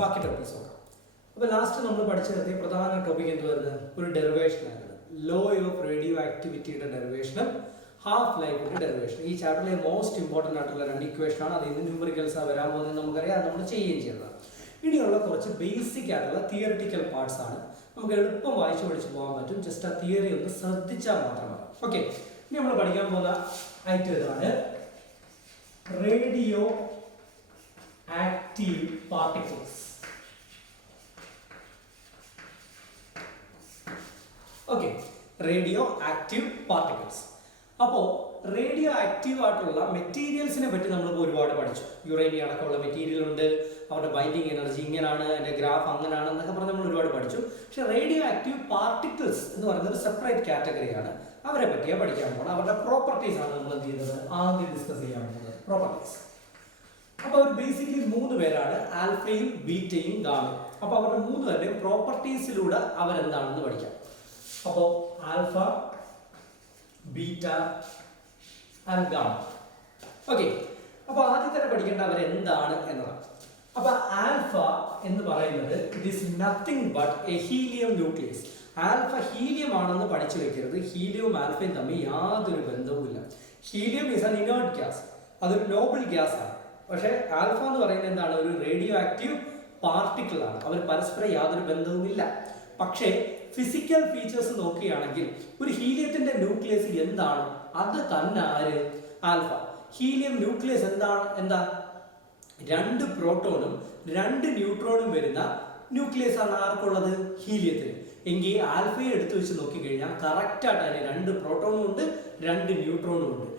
ബാക്കി ടോപ്പിക്സ് നോക്കാം. അപ്പോൾ ലാസ്റ്റ് നമ്മൾ പഠിച്ചു നിർത്തിയ പ്രധാന ടോപ്പിക് എന്ത് വരുന്നത് ഒരു ഡെറിവേഷൻ ആയിരുന്നു. ലോ ഓഫ് റേഡിയോ ആക്ടിവിറ്റിയുടെ ഡെറിവേഷനും ഹാഫ് ലൈഫിന്റെ ഡെറിവേഷൻ. ഈ ചാപ്റ്ററിലെ മോസ്റ്റ് ഇമ്പോർട്ടൻ്റ് ആയിട്ടുള്ള രണ്ട് ഇക്വേഷനാണ്. അത് ഇന്ന് ന്യൂമറിക്കൽസ് വരാൻ പോകുന്നത് നമുക്കറിയാം, അത് നമ്മൾ ചെയ്യുകയും ചെയ്യുന്നത്. ഇനിയുള്ള കുറച്ച് ബേസിക് ആയിട്ടുള്ള തിയറിറ്റിക്കൽ പാർട്സ് ആണ്. നമുക്ക് എളുപ്പം വായിച്ചു പഠിച്ചു പോകാൻ പറ്റും. ജസ്റ്റ് ആ തിയറി ഒന്ന് ശ്രദ്ധിച്ചാൽ മാത്രം മതി. ഓക്കെ, ഇനി നമ്മൾ പഠിക്കാൻ പോകുന്ന ഐറ്റം ഇതാണ് radio active particles. Okay, radio active particles. അപ്പോൾ റേഡിയോ ആക്റ്റീവ് ആയിട്ടുള്ള മെറ്റീരിയൽസിനെ പറ്റി നമ്മൾ ഒരുപാട് പഠിച്ചു. യുറേനിയം അടക്കമുള്ള മെറ്റീരിയൽ ഉണ്ട്, അവരുടെ ബൈൻഡിങ് എനർജി ഇങ്ങനെയാണ്, അതിൻ്റെ ഗ്രാഫ് അങ്ങനെയാണ് എന്നൊക്കെ പറഞ്ഞ് നമ്മൾ ഒരുപാട് പഠിച്ചു. പക്ഷേ റേഡിയോ ആക്റ്റീവ് പാർട്ടിക്കിൾസ് എന്ന് പറയുന്നത് ഒരു സെപ്പറേറ്റ് കാറ്റഗറിയാണ്. അവരെ പറ്റിയാണ് പഠിക്കാൻ പോകുന്നത്. അവരുടെ പ്രോപ്പർട്ടീസ് ആണ് നമ്മൾ എന്ത് ചെയ്യുന്നത് ആദ്യം ഡിസ്കസ് ചെയ്യാൻ പോകുന്നത്. പ്രോപ്പർട്ടീസ്. അപ്പോൾ അവർ ബേസിക്കലി മൂന്ന് പേരാണ്, ആൽഫയും ബീറ്റയും ഗാമയും. അപ്പോൾ അവരുടെ മൂന്ന് പേരുടെയും പ്രോപ്പർട്ടീസിലൂടെ അവരെന്താണെന്ന് പഠിക്കാം. അപ്പോൾ alpha, beta and gamma. Okay, അപ്പോൾ ആദ്യം തന്നെ പഠിക്കേണ്ട അവർ എന്താണ് എന്നതാണ്. അപ്പൊ ആൽഫ എന്ന് പറയുന്നത് it is nothing but A helium nucleus. Alpha helium ആണെന്ന് പഠിച്ചു വെക്കരുത്. ഹീലിയവും ആൽഫയും തമ്മിൽ യാതൊരു ബന്ധവുമില്ല. Helium is an inert gas, അതൊരു നോബിൾ ഗ്യാസ് ആണ്. പക്ഷേ ആൽഫ എന്ന് പറയുന്നത് എന്താണ്, ഒരു റേഡിയോ ആക്റ്റീവ് പാർട്ടിക്കിൾ ആണ്. അവർ പരസ്പരം യാതൊരു ബന്ധവുമില്ല. പക്ഷേ ഫിസിക്കൽ ഫീച്ചേഴ്സ് നോക്കുകയാണെങ്കിൽ ഒരു ഹീലിയത്തിന്റെ ന്യൂക്ലിയസ് എന്താണ്, അത് തന്നെ ആര്, ആൽഫ. ഹീലിയം ന്യൂക്ലിയസ് എന്താ രണ്ട് പ്രോട്ടോണും രണ്ട് ന്യൂട്രോണും വരുന്ന ന്യൂക്ലിയസ് ആണ് ആർക്കുള്ളത്, ഹീലിയത്തിന്. എങ്കിൽ ആൽഫയെ എടുത്തു വെച്ച് നോക്കിക്കഴിഞ്ഞാൽ കറക്റ്റ് ആയിട്ട് അതിന് രണ്ട് പ്രോട്ടോണും ഉണ്ട്, രണ്ട് ന്യൂട്രോണും ഉണ്ട്.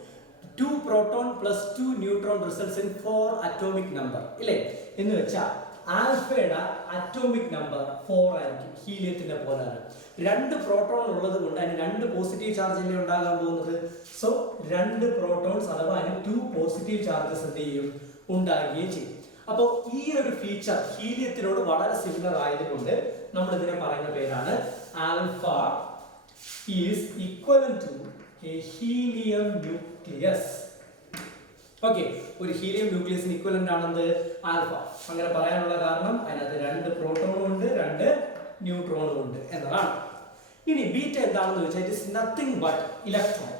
2 proton plus 2 neutron results in 4 atomic number. ഇല്ലേ? എന്ന് വെച്ചാൽ ആൽഫയുടെ അറ്റോമിക് നമ്പർ 4 ആയിരിക്കും, ഹീലിയത്തിന്റെ പോലെയാണ്. രണ്ട് പ്രോട്ടോൺ ഉള്ളത് കൊണ്ട് അതിന് രണ്ട് പോസിറ്റീവ് ചാർജ് അല്ലേ ഉണ്ടാകാൻ പോകുന്നത്. സോ രണ്ട് പ്രോട്ടോൺസ് അഥവാ അതിന് 2 പോസിറ്റീവ് ചാർജസ് എന്ത് ചെയ്യും, ഉണ്ടാകുകയും ചെയ്യും. അപ്പോൾ ഈ ഒരു ഫീച്ചർ ഹീലിയത്തിനോട് വളരെ സിമിലർ ആയതുകൊണ്ട് നമ്മൾ ഇതിനെ പറയുന്ന പേരാണ് alpha is equivalent to a helium nucleus. Okay, ഒരു ഹീലിയം ന്യൂക്ലിയസിന് ഇക്വലന്റ് ആണെന്ന് ആൽഫ. അങ്ങനെ പറയാനുള്ള കാരണം അതിനകത്ത് രണ്ട് പ്രോട്ടോണും ഉണ്ട്, രണ്ട് ന്യൂട്രോണും ഉണ്ട് എന്നതാണ്. ഇനി ബീറ്റ എന്താണെന്ന് വെച്ചാൽ it is nothing but electron.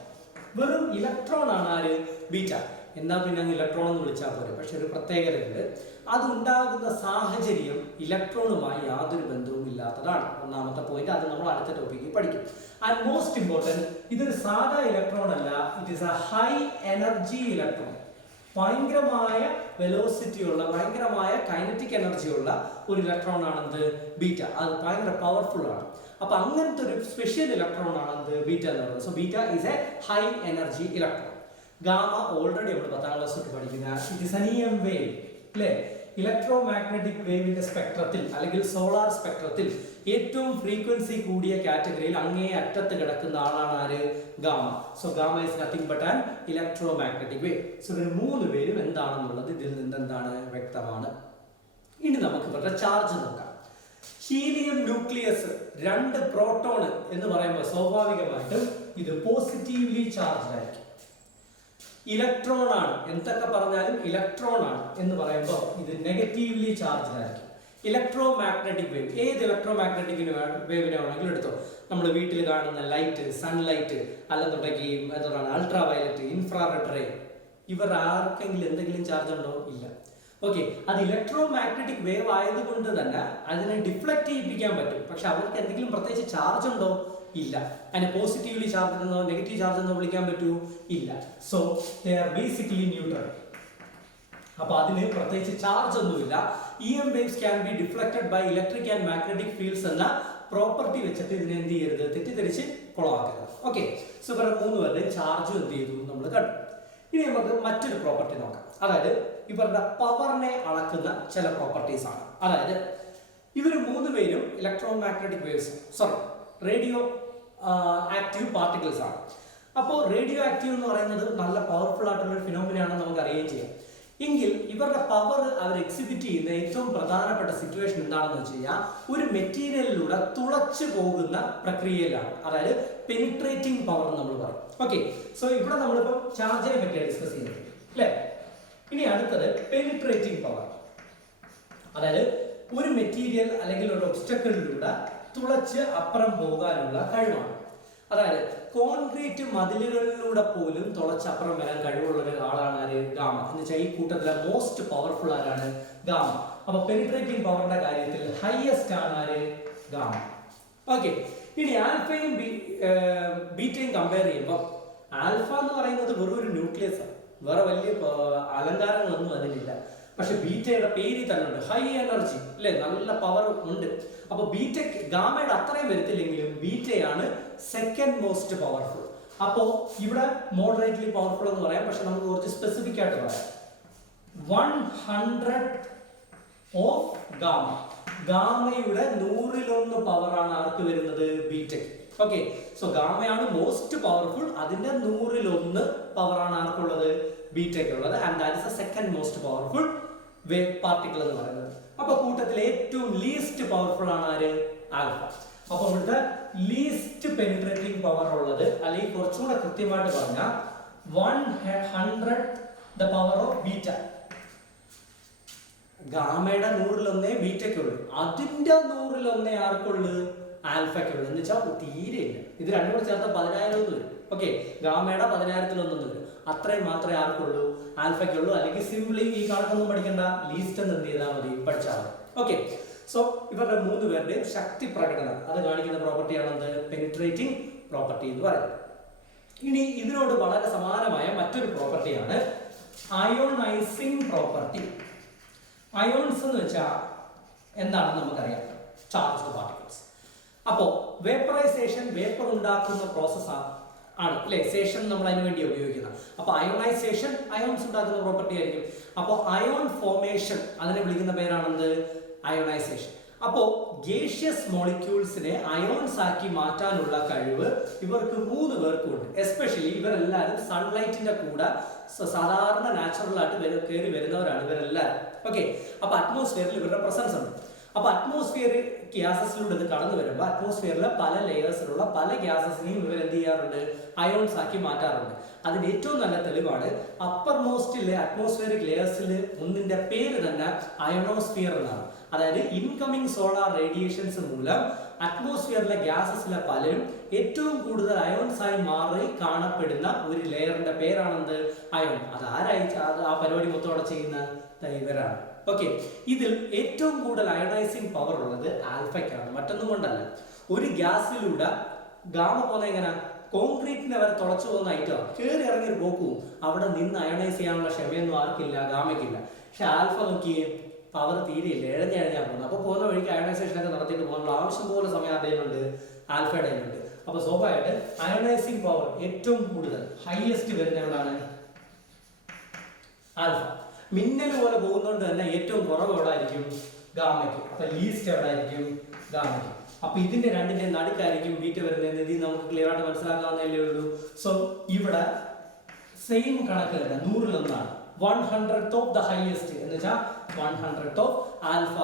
വെറും ഇലക്ട്രോൺ ആണ് ആര്, ബീറ്റ. എന്നാ പിന്നെ അങ്ങ് ഇലക്ട്രോൺ എന്ന് വിളിച്ചാൽ പോരെ. പക്ഷെ ഒരു പ്രത്യേകതയുണ്ട്, അതുണ്ടാകുന്ന സാഹചര്യം ഇലക്ട്രോണുമായി യാതൊരു ബന്ധവും ഇല്ലാത്തതാണ്. ഒന്നാമത്തെ പോയിന്റ്, അത് നമ്മൾ അടുത്ത ടോപ്പിക്കിൽ പഠിക്കും. ആൻഡ് മോസ്റ്റ് ഇമ്പോർട്ടൻറ്റ്, ഇതൊരു സാധാ ഇലക്ട്രോൺ അല്ല, it is A high energy electron. ഭയങ്കരമായ വെലോസിറ്റി ഉള്ള, ഭയങ്കരമായ കൈനറ്റിക് എനർജി ഉള്ള ഒരു ഇലക്ട്രോൺ ആണെന്ത്, ബീറ്റ. അത് ഭയങ്കര പവർഫുൾ ആണ്. അപ്പൊ അങ്ങനത്തെ ഒരു സ്പെഷ്യൽ ഇലക്ട്രോൺ ആണെന്ത്, ബീറ്റ എന്ന് പറയുന്നത്. So beta is A high energy electron. Gamma already നമ്മൾ 10ാം ക്ലാസ് തൊട്ട് പഠിക്കുന്ന it is N EM wave അല്ലേ. ഇലക്ട്രോ മാഗ്നറ്റിക് വേവിന്റെ സ്പെക്ട്രത്തിൽ അല്ലെങ്കിൽ സോളാർ സ്പെക്ട്രത്തിൽ ഏറ്റവും ഫ്രീക്വൻസി കൂടിയ കാറ്റഗറിയിൽ അങ്ങേ അറ്റത്ത് കിടക്കുന്ന ആളാണ് ആര്, gamma. So gamma is nothing but an electro magnetic wave. So ഇവർ മൂന്ന് പേരും എന്താണെന്നുള്ളത് ഇതിൽ നിന്ന് എന്താണ് വ്യക്തമാണ്. ഇനി നമുക്ക് ഇവരുടെ ചാർജ് നോക്കാം. ഹീലിയം ന്യൂക്ലിയസ് രണ്ട് പ്രോട്ടോൺ എന്ന് പറയുമ്പോൾ സ്വാഭാവികമായിട്ടും ഇത് പോസിറ്റീവ്ലി ചാർജ് ആയിരിക്കും. ഇലക്ട്രോൺ ആണ്, എന്തൊക്കെ പറഞ്ഞാലും ഇലക്ട്രോൺ ആണ് എന്ന് പറയുമ്പോൾ ഇത് നെഗറ്റീവ്ലി ചാർജ് ആയിരിക്കും. ഇലക്ട്രോ മാഗ്നറ്റിക് വേവ്, ഏത് ഇലക്ട്രോ മാഗ്നറ്റിക് വേവിനെ ആണെങ്കിലും എടുത്തോ. നമ്മൾ വീട്ടിൽ കാണുന്ന ലൈറ്റ്, സൺലൈറ്റ്, അല്ലെന്നുണ്ടെങ്കിൽ എന്താണ് അൾട്രാ വയലറ്റ്, ഇൻഫ്രാറെഡ് റേ, ഇവർ ആർക്കെങ്കിലും എന്തെങ്കിലും ചാർജ് ഉണ്ടോ, ഇല്ല. ഓക്കെ, അത് ഇലക്ട്രോ മാഗ്നറ്റിക് വേവ് ആയതുകൊണ്ട് തന്നെ അതിനെ ഡിഫ്ലക്ട് ചെയ്യിപ്പിക്കാൻ പറ്റും. പക്ഷെ അവർക്ക് എന്തെങ്കിലും പ്രത്യേകിച്ച് ചാർജ് ഉണ്ടോ, ഇല്ല. അതിനെ പോസിറ്റീവ്ലി ചാർജ് എന്നോ നെഗറ്റീവ് ചാർജ് എന്നോ വിളിക്കാൻ പറ്റൂ, ഇല്ല. So they are basically neutral. അപ്പൊ അതിന് പ്രത്യേകിച്ച് ചാർജ് ഒന്നുമില്ല. EM waves can be deflected by electric and magnetic fields എന്ന പ്രോപ്പർട്ടി വെച്ചിട്ട് ഇതിനെ എന്ത് ചെയ്യരുത്, തെറ്റിദ്ധരിച്ച് കുളമാക്കരുത്. ഓക്കെ, സോ ഇവരുടെ മൂന്ന് പേരുടെ ചാർജ് എന്ത് ചെയ്തു നമ്മൾ കണ്ടു. ഇനി നമുക്ക് മറ്റൊരു പ്രോപ്പർട്ടി നോക്കാം. അതായത് ഇവരുടെ പവറിനെ അളക്കുന്ന ചില പ്രോപ്പർട്ടീസ് ആണ്. അതായത് ഇവർ മൂന്ന് പേരും electro magnetic waves, radio active particles ആണ്. അപ്പോൾ റേഡിയോ ആക്റ്റീവ് എന്ന് പറയുന്നത് നല്ല പവർഫുൾ ആയിട്ടുള്ള ഒരു ഫിനോമിനയാണെന്ന് നമുക്ക് അറിയുകയും ചെയ്യാം. എങ്കിൽ ഇവരുടെ പവർ അവർ എക്സിബിറ്റ് ചെയ്യുന്ന ഏറ്റവും പ്രധാനപ്പെട്ട സിറ്റുവേഷൻ എന്താണെന്ന് വെച്ച് കഴിഞ്ഞാൽ ഒരു മെറ്റീരിയലിലൂടെ തുളച്ചു പോകുന്ന പ്രക്രിയയിലാണ്. അതായത് പെനിട്രേറ്റിംഗ് പവർ നമ്മൾ പറയും. ഓക്കെ, സോ ഇവിടെ നമ്മളിപ്പോൾ ചാർജിനെ പറ്റിയാണ് ഡിസ്കസ് ചെയ്യുന്നത് അല്ലേ. ഇനി അടുത്തത് പെനിട്രേറ്റിംഗ് പവർ. അതായത് ഒരു മെറ്റീരിയൽ അല്ലെങ്കിൽ ഒരു ഒബ്സ്റ്റക്കിളിലൂടെ തുളച്ച് അപ്പുറം പോകാനുള്ള കഴിവാണ്. അതായത് കോൺക്രീറ്റ് മതിലുകളിലൂടെ പോലും തുളച്ചപ്പുറം വരാൻ കഴിവുള്ള ഒരാളാണ് ആര്? ഗാമ. എന്ന് വെച്ചാൽ ഈ കൂട്ടത്തിലെ മോസ്റ്റ് പവർഫുൾ ആരാണ്? ഗാമ. അപ്പൊ പെനിട്രേറ്റിംഗ് പവറിന്റെ കാര്യത്തിൽ ഹൈയസ്റ്റ് ആണ് ആര്? ഗാമ. ഓക്കെ, ഇനി ആൽഫയും ബീറ്റയും കമ്പയർ ചെയ്യുമ്പോൾ ആൽഫ എന്ന് പറയുന്നത് വെറും ഒരു ന്യൂക്ലിയസ് ആണ്, വേറെ വലിയ അലങ്കാരങ്ങളൊന്നും അതിലില്ല. പക്ഷെ ബീറ്റയുടെ പേര് തന്നെ ഉണ്ട്, ഹൈ എനർജി അല്ലെ, നല്ല പവർ ഉണ്ട്. അപ്പൊ ബീറ്റ ഗാമയുടെ അത്രയും വരത്തില്ലെങ്കിലും ബീറ്റയാണ് സെക്കൻഡ് മോസ്റ്റ് പവർഫുൾ. അപ്പോ ഇവിടെ മോഡറേറ്റ്ലി പവർഫുൾ എന്ന് പറയാം, പക്ഷെ നമുക്ക് കുറച്ച് സ്പെസിഫിക് ആയിട്ട് പറയാം. 100 ഓഫ് ഗാമ, ഗാമയുടെ 100 പവറാണ് ആർക്ക് വരുന്നത്? ബീറ്റയ്ക്ക്. ഓക്കെ, സോ ഗാമയാണ് മോസ്റ്റ് പവർഫുൾ, അതിന്റെ 100 പവറാണ് ആർക്കുള്ളത്? ബീറ്റയ്ക്കുള്ളത്. And that is a second most powerful wave particle എന്ന് പറയുന്നത്. അപ്പൊ കൂട്ടത്തിൽ ഏറ്റവും ലീസ്റ്റ് പവർഫുൾ ആണ് ആര്? ആൽഫ. അപ്പൊ ഇവിടുത്തെ ലീസ്റ്റ് പെനിട്രേറ്റിംഗ് പവർ ഉള്ളത്, അല്ലെങ്കിൽ കുറച്ചുകൂടെ കൃത്യമായിട്ട് പറഞ്ഞാൽ 100 ദ പവർ ഓഫ് ബീറ്റ. ഗാമയുടെ 100 ബീറ്റയ്ക്കുള്ളൂ, അതിന്റെ 100 ആർക്കുള്ളൂ? ആൽഫയ്ക്കുള്ളൂ. എന്ന് വെച്ചാൽ തീരെ ഇല്ല. ഇത് രണ്ടും കൂടെ ചേർത്താൽ 10,000 വരും. ഓക്കെ, ഗാമയുടെ 10,000 വരും. അത്രയും മാത്രമേ ആർക്കുള്ളൂ? ആൽഫയ്ക്കുള്ളൂ. അല്ലെങ്കിൽ സിംപ്ലി ഈ കണക്കൊന്നും പഠിക്കണ്ട, ലീസ്റ്റ് എന്ന് എന്ത് ചെയ്താൽ മതി? പഠിച്ചാൽ മതി. ഓക്കെ, സോ ഇവരുടെ 3 പേരുടെയും ശക്തി പ്രകടനം അത് കാണിക്കുന്ന പ്രോപ്പർട്ടിയാണ് എന്ത്? പെനിട്രേറ്റിംഗ് പ്രോപ്പർട്ടി എന്ന് പറയുന്നത്. ഇനി ഇതിനോട് വളരെ സമാനമായ മറ്റൊരു പ്രോപ്പർട്ടിയാണ് അയോണൈസിംഗ് പ്രോപ്പർട്ടി. അയോൺസ് എന്ന് വെച്ചാൽ എന്താണെന്ന് നമുക്കറിയാം, ചാർജ്ഡ് പാർട്ടിക്കിൾസ്. അപ്പോ വേപ്പറൈസേഷൻ, വേപ്പർ ഉണ്ടാക്കുന്ന പ്രോസസ്സാണ് ആണ് അല്ലെ, സേഷൻ നമ്മൾ അതിന് വേണ്ടി ഉപയോഗിക്കുന്നത്. അപ്പൊ അയോണൈസേഷൻ അയോൺസ് ഉണ്ടാക്കുന്ന പ്രോപ്പർട്ടി ആയിരിക്കും. അപ്പോൾ അയോൺ ഫോർമേഷൻ അതിനെ വിളിക്കുന്ന പേരാണെന്ത്? അയോണൈസേഷൻ. അപ്പോ ഗേഷ്യസ് മോളിക്യൂൾസിനെ അയോൺസ് ആക്കി മാറ്റാനുള്ള കഴിവ് ഇവർക്ക് 3 പേർക്കും ഉണ്ട്. എസ്പെഷ്യലി ഇവരെല്ലാവരും സൺലൈറ്റിന്റെ കൂടെ സാധാരണ നാച്ചുറൽ ആയിട്ട് കയറി വരുന്നവരാണ് ഇവരെല്ലാവരും. ഓക്കെ, അപ്പൊ അറ്റ്മോസ്ഫിയറിൽ ഇവരുടെ പ്രസൻസ് ഉണ്ട്. അപ്പൊ അറ്റ്മോസ്ഫിയർ ഗ്യാസസിലൂടെ ഇത് കടന്നു വരുമ്പോൾ അറ്റ്മോസ്ഫിയറിലെ പല ലെയേഴ്സിലുള്ള പല ഗ്യാസസിനെയും ഇവർ എന്ത് ചെയ്യാറുണ്ട്? അയോൺസ് ആക്കി മാറ്റാറുണ്ട്. അതിന് ഏറ്റവും നല്ല തെളിവാണ് അപ്പർ മോസ്റ്റിലെ അറ്റ്മോസ്ഫിയറിക് ലെയേഴ്സിൽ ഒന്നിന്റെ പേര് തന്നെ അയണോസ്ഫിയർ എന്നാണ്. അതായത് ഇൻകമിംഗ് സോളാർ റേഡിയേഷൻസ് മൂലം അറ്റ്മോസ്ഫിയറിലെ ഗ്യാസസിലെ പലരും ഏറ്റവും കൂടുതൽ അയോൺസ് ആയി മാറി കാണപ്പെടുന്ന ഒരു ലെയറിന്റെ പേരാണെന്ത്? അയോൺ. അത് ആ പരിപാടി മൊത്തം ചെയ്യുന്ന ഇവരാണ്. ഓക്കെ, ഇതിൽ ഏറ്റവും കൂടുതൽ അയണൈസിംഗ് പവർ ഉള്ളത് ആൽഫയ്ക്കാണ്, മറ്റൊന്നും കൊണ്ടല്ല. ഒരു ഗ്യാസിലൂടെ ഗാമ പോകുന്ന എങ്ങനെ? കോൺക്രീറ്റിനെ വരെ തുളച്ചു പോകുന്ന ഐറ്റമാണ്, കയറി ഇറങ്ങി ഒരു പോക്കും. അവിടെ നിന്ന് അയണൈസ് ചെയ്യാനുള്ള ക്ഷമയൊന്നും ആർക്കില്ല, ഗാമയ്ക്കില്ല. പക്ഷെ ആൽഫ നോക്കിയേ, പവർ തീരെയില്ല, എഴഞ്ഞാ പോകുന്നത്. അപ്പൊ പോകുന്ന വഴിക്ക് അയണൈസേഷൻ ഒക്കെ നടത്തിയിട്ട് പോകാനുള്ള ആവശ്യം പോലെ സമയം അദ്ദേഹമുണ്ട്, ആൽഫയുടെ ഉണ്ട്. അപ്പൊ സ്വാഭാവികമായിട്ട് അയണൈസിംഗ് പവർ ഏറ്റവും കൂടുതൽ ഹൈയസ്റ്റ് വരുന്ന എവിടാണ്? ആൽഫ. മിന്നൽ പോലെ പോകുന്നതുകൊണ്ട് തന്നെ ഏറ്റവും കുറവ് എവിടായിരിക്കും? ഗാമയ്ക്ക്. അപ്പൊ ലീസ്റ്റ് എവിടായിരിക്കും? ഗാമയ്ക്ക്. അപ്പൊ ഇതിന്റെ രണ്ടിന്റെ നടുക്കായിരിക്കും ബീറ്റ വരുന്നത്. ഇത് നമുക്ക് ക്ലിയർ ആയിട്ട് മനസ്സിലാക്കാവുന്നതല്ലേ ഉള്ളൂ. സോ ഇവിടെ സെയിം കണക്ക് തന്നെ 100 100th ഓഫ് ദ ഹൈയസ്റ്റ് എന്ന് വെച്ചാൽ 100th ഓഫ് ആൽഫ.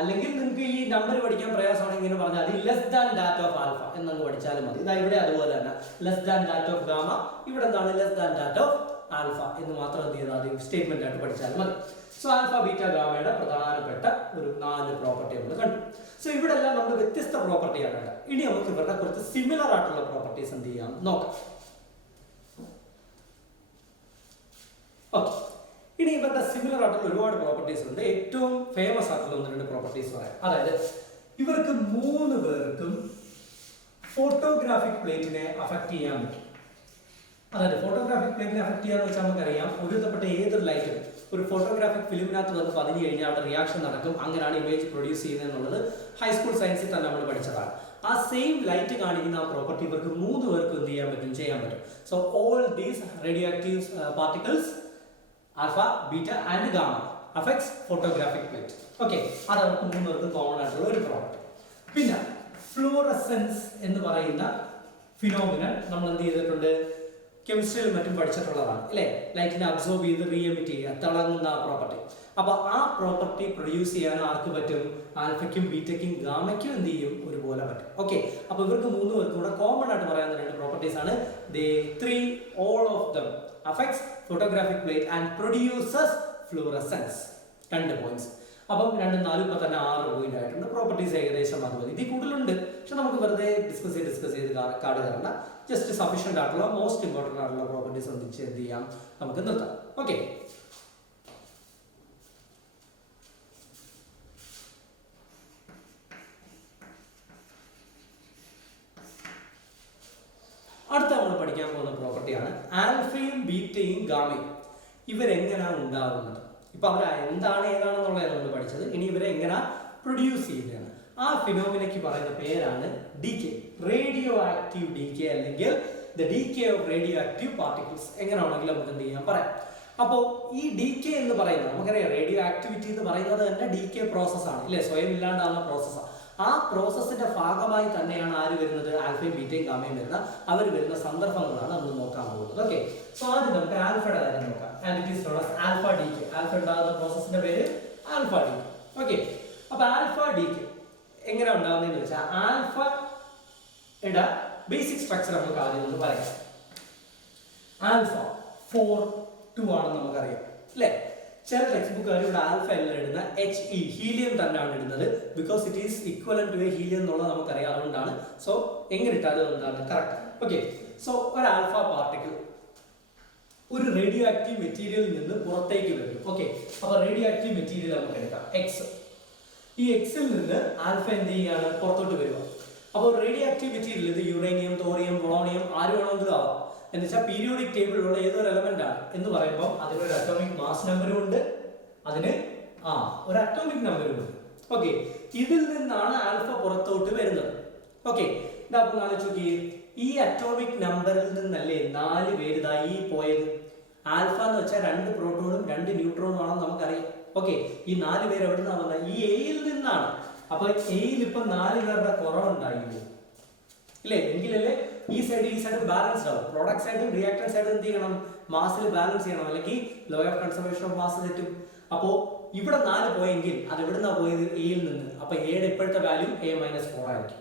അല്ലെങ്കിൽ നിങ്ങൾക്ക് ഈ നമ്പർ പഠിക്കാൻ പ്രയാസമാണെങ്കിൽ ഇങ്ങനെ പറഞ്ഞാൽ അത് less than that of alpha എന്നങ്ങ് പഠിച്ചാലും മതി. ഇതാ ഇവിടെ അതുപോലെ തന്നെ less than that of gamma, ഇവിടെ എന്താണ്? Less than that of alpha എന്ന് മാത്രം എന്ത് ചെയ്താൽ മതി? സ്റ്റേറ്റ്മെന്റ് ആയിട്ട് പഠിച്ചാലും മതി. സോ ആൽഫ ബീറ്റ ഗാമയുടെ പ്രധാനപ്പെട്ട ഒരു 4 പ്രോപ്പർട്ടി നമ്മൾ കണ്ടു. സോ ഇവിടെ എല്ലാം നമ്മൾ വ്യത്യസ്ത പ്രോപ്പർട്ടിയാണ് കണ്ടത്. ഇനി നമുക്ക് ഇവരുടെ കുറച്ച് സിമിലർ ആയിട്ടുള്ള പ്രോപ്പർട്ടീസ് എന്ത് ചെയ്യാം നോക്കാം. ഓക്കെ, ഇനി ഇവരുടെ സിമിലർ ആയിട്ടുള്ള ഒരുപാട് പ്രോപ്പർട്ടീസ് ഉണ്ട്. ഏറ്റവും ഫേമസ് ആയിട്ടുള്ള 1-2 പ്രോപ്പർട്ടീസ് പറയാം. അതായത് ഇവർക്ക് 3 പേർക്കും ഫോട്ടോഗ്രാഫിക് പ്ലേറ്റിനെ അഫക്ട് ചെയ്യാൻ പറ്റും. അതായത് ഫോട്ടോഗ്രാഫിക് പ്ലേറ്റിനെ അഫക്ട് ചെയ്യാന്ന് വെച്ചാൽ നമുക്കറിയാം, ഒരുവിധപ്പെട്ട ഏതൊരു ലൈറ്റും ഒരു ഫോട്ടോഗ്രാഫിക് ഫിലിമിനകത്ത് വന്ന് പതിഞ്ഞു കഴിഞ്ഞാൽ അവിടെ റിയാക്ഷൻ നടക്കും, അങ്ങനെയാണ് ഇമേജ് പ്രൊഡ്യൂസ് ചെയ്യുന്നത് എന്നുള്ളത് ഹൈസ്കൂൾ സയൻസിൽ തന്നെ നമ്മൾ പഠിച്ചതാണ്. ആ സെയിം ലൈറ്റ് കാണിക്കുന്ന ആ പ്രോപ്പർട്ടി ഇവർക്ക് 3 പേർക്കും എന്ത് ചെയ്യാൻ പറ്റും? ചെയ്യാൻ പറ്റും. So all these radio active particles alpha, beta and gamma affects photographic plate. Okay, അത് അവർക്ക് 3 പേർക്കും കോമൺ ആയിട്ടുള്ള ഒരു പ്രോപ്പർട്ടി. പിന്നെ ഫ്ലൂറസെൻസ് എന്ന് പറയുന്ന ഫിനോമിനൻ നമ്മൾ എന്ത് ചെയ്തിട്ടുണ്ട്? കെമിസ്ട്രിയിലും മറ്റും പഠിച്ചിട്ടുള്ളതാണ് അല്ലേ? ലൈറ്റിനെ അബ്സോർബ് ചെയ്ത് റീഎമിറ്റ് ചെയ്യുക, തിളങ്ങുന്ന ആ പ്രോപ്പർട്ടി. അപ്പൊ ആ പ്രോപ്പർട്ടി പ്രൊഡ്യൂസ് ചെയ്യാൻ ആർക്ക് പറ്റും? ആൽഫയ്ക്കും ബീറ്റയ്ക്കും ഗാമയ്ക്കും എന്ത് ചെയ്യും? ഒരുപോലെ പറ്റും. ഓക്കെ, അപ്പൊ ഇവർക്ക് 3 പേർക്കും കൂടെ കോമൺ ആയിട്ട് പറയാവുന്ന 2 പ്രോപ്പർട്ടീസ് ആണ്. all of them affects photographic plate and produces fluorescence. 2 points. അപ്പം 2 4 ഇപ്പൊ തന്നെ 6 പോയിന്റ് ആയിട്ടുണ്ട്. പ്രോപ്പർട്ടീസ് ഏകദേശം 60. ഇതിൽ കൂടുതലുണ്ട്, പക്ഷെ നമുക്ക് വെറുതെ ഡിസ്കസ് ചെയ്ത് കാർഡ് തരണ്ട. ജസ്റ്റ് സഫീഷ്യന്റ് ആയിട്ടുള്ള മോസ്റ്റ് ഇമ്പോർട്ടന്റ് ആയിട്ടുള്ള പ്രോപ്പർട്ടീസ് ഒന്നിച്ച് എന്ത് ചെയ്യാം, നമുക്ക് നിർത്താം. ഓക്കെ, അടുത്ത നമ്മൾ പഠിക്കാൻ പോകുന്ന പ്രോപ്പർട്ടിയാണ് ആൽഫയും ബീറ്റയും ഗാമയും. ഇവരെങ്ങനെയാണ് ഉണ്ടാകുന്നത്? ഇപ്പൊ അവർ എന്താണ് ഏതാണെന്നുള്ളതാണ് നമ്മൾ പഠിച്ചത്. ഇനി ഇവരെ എങ്ങനെ പ്രൊഡ്യൂസ് ചെയ്യുന്നതാണ്. ആ ഫിനോമിനയ്ക്ക് പറയുന്ന പേരാണ് ഡീകേ, റേഡിയോ ആക്റ്റീവ് ഡീകേ, അല്ലെങ്കിൽ the decay of radio active particles. എങ്ങനെയാണെങ്കിലും നമുക്ക് എന്ത് ചെയ്യാൻ പറയാം. അപ്പോൾ ഈ ഡീകേ എന്ന് പറയുന്നത് നമുക്കറിയാം, റേഡിയോ ആക്ടിവിറ്റി എന്ന് പറയുന്നത് തന്നെ ഡീകേ പ്രോസസ്സാണ്, ഇല്ലേ? സ്വയം ഇല്ലാണ്ടാവുന്ന പ്രോസസ്സാണ്. ആ പ്രോസസ്സിന്റെ ഭാഗമായി തന്നെയാണ് ആര് വരുന്നത്? ആൽഫയും ബീറ്റയും ഗാമയും വരുന്ന അവർ വരുന്ന സന്ദർഭങ്ങളാണ് നമ്മൾ നോക്കാൻ പോകുന്നത്. ഓക്കെ, സോ ആദ്യം നമുക്ക് ആൽഫയുടെ കാര്യം നോക്കാം. And it is known as alpha decay. Alpha ഉണ്ടാകുന്ന പ്രോസസ്സിന്റെ പേര് ആൽഫ ഡീകേ. ഓക്കെ, അപ്പൊ ആൽഫ ഡീകേ എങ്ങനെ ഉണ്ടാകുന്നതെന്ന് വെച്ചാൽ ആൽഫയുടെ ബേസിക് സ്ട്രക്ചർ നമുക്ക് ആദ്യം ഒന്ന് പറയാം. ആൽഫ 4 2 ആണെന്ന് നമുക്കറിയാം, അല്ലേ? ചില ടെക്സ്റ്റ് ബുക്കുകാർ ഇവിടെ ആൽഫ എല്ലാം ഇടുന്ന HE ഹീലിയം തന്നെയാണ് ഇടുന്നത്. Because it is equivalent to a helium എന്നുള്ളത് നമുക്കറിയാം, അതുകൊണ്ടാണ്. സോ എങ്ങനെ ഇട്ടാലും എന്താണ് കറക്റ്റ്. ഓക്കെ, സോ ഒരു ആൽഫ പാർട്ടിക്കിൾ ഒരു റേഡിയോ ആക്റ്റീവ് മെറ്റീരിയലിൽ നിന്ന് പുറത്തേക്ക് വരും. ഓക്കെ, അപ്പൊ റേഡിയോ ആക്റ്റീവ് മെറ്റീരിയൽ നമുക്ക് എടുക്കാം X. ഈ എക്സിൽ നിന്ന് ആൽഫ എന്ത് ചെയ്യാണ്? പുറത്തോട്ട് വരിക. അപ്പോൾ റേഡിയോ ആക്റ്റീവ് മെറ്റീരിയൽ ഇത് യുറേനിയം, തോറിയം, പൊളോണിയം ആര് വേണമെങ്കിലും ആവാം. എന്ന് വെച്ചാൽ പീരിയോഡിക് ടേബിളിലുള്ള ഏതൊരു എലമെന്റ് ആണ് എന്ന് പറയുമ്പോൾ അതിനൊരു അറ്റോമിക് മാസ് നമ്പറും ഉണ്ട്, അതിന് ഒരു അറ്റോമിക് നമ്പറും ഉണ്ട്. ഓക്കെ, ഇതിൽ നിന്നാണ് ആൽഫ പുറത്തോട്ട് വരുന്നത്. ഓക്കെ, ഇതാ ആലോചിച്ച്, ഈ അറ്റോമിക് നമ്പറിൽ നിന്നല്ലേ 4 പേര് ഇതായി പോയത്. ആൽഫ എന്ന് വെച്ചാൽ 2 പ്രോട്ടോണും 2 ന്യൂട്രോണും ആണെന്ന് നമുക്കറിയാം. ഓക്കെ, ഈ 4 പേര് എവിടെ നിന്നാണ് വന്നത്? ഈ എയിൽ നിന്നാണ്. അപ്പൊ എയിൽ ഇപ്പൊ 4 പേരുടെ കുറവുണ്ടായില്ലേ, ഇല്ലേ? എങ്കിലല്ലേ ഈ സൈഡ് ബാലൻസ്ഡ് ആവും. പ്രോഡക്റ്റ് സൈഡും റിയാക്ടന്റ് സൈഡും എന്ത് ചെയ്യണം? മാസിൽ ബാലൻസ് ചെയ്യണം, അല്ലെങ്കിൽ law of conservation of mass തെറ്റും. അപ്പോ ഇവിടെ 4 പോയെങ്കിൽ അത് എവിടുന്നാ പോയത്? എയിൽ നിന്ന്. അപ്പൊ എയുടെ ഇപ്പോഴത്തെ വാല്യൂ A-4 ആയിരിക്കും.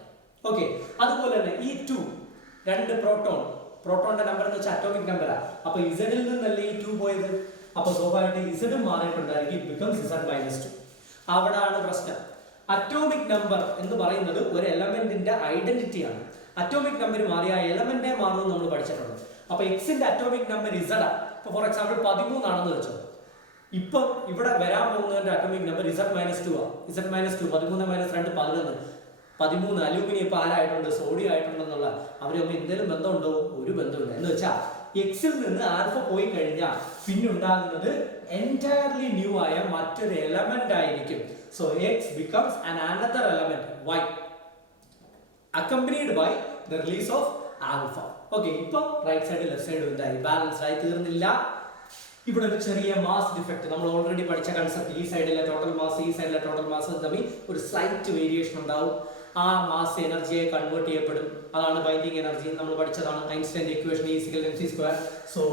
ഓക്കെ, അതുപോലെ തന്നെ ഈ 2 പ്രോട്ടോണിന്റെ നമ്പർ എന്ന് വെച്ചാൽ അറ്റോമിക് നമ്പറാ. അപ്പൊ ഇസഡിൽ നിന്നല്ലേ ഈ 2 പോയത്. അപ്പൊ സ്വാഭാവികമായിട്ട് ഇസഡ് മാറിയിട്ടുണ്ടായിരിക്കും, ഇറ്റ് ബിക്കംസ് Z-2. അവിടാണ് പ്രശ്നം. അറ്റോമിക് നമ്പർ എന്ന് പറയുന്നത് ഒരു എലമെന്റിന്റെ ഐഡന്റിറ്റിയാണ്. അറ്റോമിക് നമ്പർ മാറിയ ആ എലമെന്റേ മാറുമെന്ന് നമ്മൾ പഠിച്ചിട്ടുണ്ട്. അപ്പൊ എക്സിന്റെ അറ്റോമിക് നമ്പർ ഇസഡാ. ഇപ്പൊ ഫോർ എക്സാമ്പിൾ 13 ആണെന്ന് വെച്ചോ. ഇപ്പൊ ഇവിടെ വരാൻ പോകുന്നതിന്റെ അറ്റോമിക് നമ്പർ Z-2 ആ. Z-2 13 - 2 11. 13 അലൂമിനിയം ഇപ്പൊ ആരായിട്ടുണ്ട്? സോഡിയം ആയിട്ടുണ്ടെന്നുള്ള അവർ തമ്മിൽ എന്തെങ്കിലും ബന്ധമുണ്ടോ? ഒരു ബന്ധമില്ല. എന്ന് വെച്ചാൽ എക്സിൽ നിന്ന് ആൽഫ പോയി കഴിഞ്ഞാൽ പിന്നെ ഉണ്ടാകുന്നത് എൻറ്റയർലി ന്യൂ ആയ മറ്റൊരു എലമെന്റ് ആയിരിക്കും. So X becomes an another element Y accompanied by the release of alpha. Okay, ഇപ്പൊ റൈറ്റ് സൈഡ് ലെഫ്റ്റ് സൈഡ് എന്തായി? ബാലൻസ്ഡ് ആയി തീർന്നില്ല. ഇവിടെ ഒരു ചെറിയ മാസ് ഡിഫക്റ്റ് നമ്മൾ ഓൾറെഡി പഠിച്ച കൺസെപ്റ്റ്. ഈ സൈഡിലെ ടോട്ടൽ മാസ് ഈ സൈഡിലെ ടോട്ടൽ മാസ് തമ്മിൽ ഒരു സ്ലൈറ്റ് വേരിയേഷൻ ഉണ്ടാവും. ആ മാസ് എനർജിയെ കൺവേർട്ട് ചെയ്യപ്പെടും. അതാണ് ബൈൻഡിങ് എനർജി. നമ്മൾ പഠിച്ചതാണ് ഐൻസ്റ്റൈൻ്റെ ഇക്വേഷൻ E=mc². സോ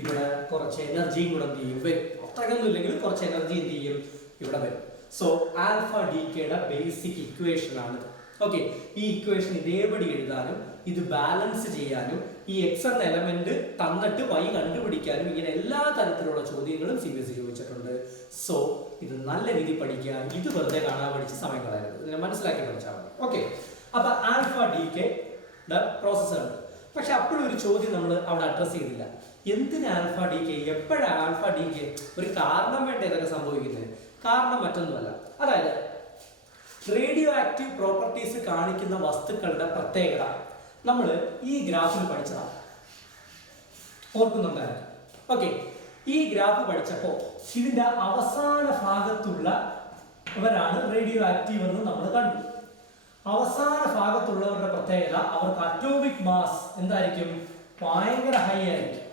ഇവിടെ കുറച്ച് എനർജിയും കൂടെ എന്ത് ചെയ്യും? വരും. അത്രയൊന്നും ഇല്ലെങ്കിൽ കുറച്ച് എനർജി എന്ത് ചെയ്യും? ഇവിടെ വരും. സോ ആൽഫ ഡീക്കേയുടെ ബേസിക് ഇക്വേഷൻ ആണ്. ഓക്കെ, ഈ ഇക്വേഷൻ ഇതേപടി എഴുതാനും ഇത് ബാലൻസ് ചെയ്യാനും ഈ എക്സ് എന്ന എലമെന്റ് തന്നിട്ട് Y കണ്ടുപിടിക്കാനും ഇങ്ങനെ എല്ലാ തരത്തിലുള്ള ചോദ്യങ്ങളും CBSE ചോദിച്ചിട്ടുണ്ട്. സോ ഇത് നല്ല രീതിയിൽ പഠിക്കുക. ഇത് വെറുതെ കാണാൻ പഠിച്ച് സമയം കളയരുത്, ഇതിനെ മനസ്സിലാക്കി പഠിച്ചാൽ മതി. ഓക്കെ, അപ്പൊ ആൽഫ ഡീകേ പ്രോസസ്സർ ഉണ്ട്. പക്ഷെ അപ്പോഴും ഒരു ചോദ്യം നമ്മൾ അവിടെ അഡ്രസ് ചെയ്തില്ല. എന്തിന് ആൽഫ ഡീകേ? എപ്പോഴാണ് ആൽഫ ഡീകേ? ഒരു കാരണം വേണ്ട ഇതൊക്കെ സംഭവിക്കുന്നത്. കാരണം മറ്റൊന്നുമല്ല, അതായത് റേഡിയോ ആക്റ്റീവ് പ്രോപ്പർട്ടീസ് കാണിക്കുന്ന വസ്തുക്കളുടെ പ്രത്യേകത നമ്മൾ ഈ ഗ്രാഫിൽ പഠിച്ചതാണ്, ഓർക്കുന്നുണ്ടായിരുന്നു. ഓക്കെ, ഈ ഗ്രാഫ് പഠിച്ചപ്പോൾ ഇതിന്റെ അവസാന ഭാഗത്തുള്ള ഇവരാണ് റേഡിയോ ആക്റ്റീവ് എന്ന് നമ്മൾ കണ്ടു. അവസാന ഭാഗത്തുള്ളവരുടെ പ്രത്യേകത അവർക്ക് അറ്റോമിക് മാസ് എന്തായിരിക്കും? ഭയങ്കര ഹൈ ആയിരിക്കും.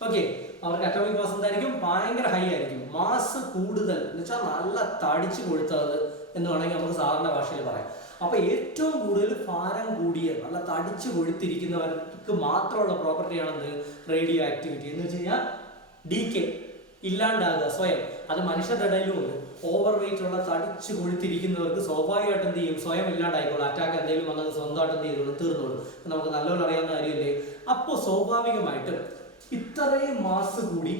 ഓക്കെ, അവർക്ക് അറ്റോമിക് മാസ് എന്തായിരിക്കും? ഭയങ്കര ഹൈ ആയിരിക്കും. മാസ് കൂടുതൽ എന്ന് വെച്ചാൽ നല്ല തടിച്ചു കൊടുത്തത് എന്ന് വേണമെങ്കിൽ നമുക്ക് സാധാരണ ഭാഷയിൽ പറയാം. അപ്പൊ ഏറ്റവും കൂടുതൽ ഭാരം കൂടിയ നല്ല തടിച്ചു കൊഴുത്തിരിക്കുന്നവർക്ക് മാത്രമുള്ള പ്രോപ്പർട്ടിയാണെന്ത്? Radio activity. എന്ന് വെച്ച് കഴിഞ്ഞാൽ ഡീകേ ഇല്ലാണ്ടാകുക സ്വയം. അത് മനുഷ്യരുടെ ഇടയിലും ഉണ്ട്. ഓവർ വെയിറ്റ് ഉള്ള തടിച്ചു കൊഴുത്തിരിക്കുന്നവർക്ക് സ്വാഭാവികമായിട്ട് എന്ത് ചെയ്യും? സ്വയം ഇല്ലാണ്ടായിക്കോളും. അറ്റാക്ക് എന്തെങ്കിലും വന്നത് സ്വന്തമായിട്ട് എന്ത് ചെയ്തോളും? തീർന്നോളും. നമുക്ക് നല്ലപോലെ അറിയാവുന്ന കാര്യമല്ലേ. അപ്പോൾ സ്വാഭാവികമായിട്ടും ഇത്രയും മാസ് കൂടി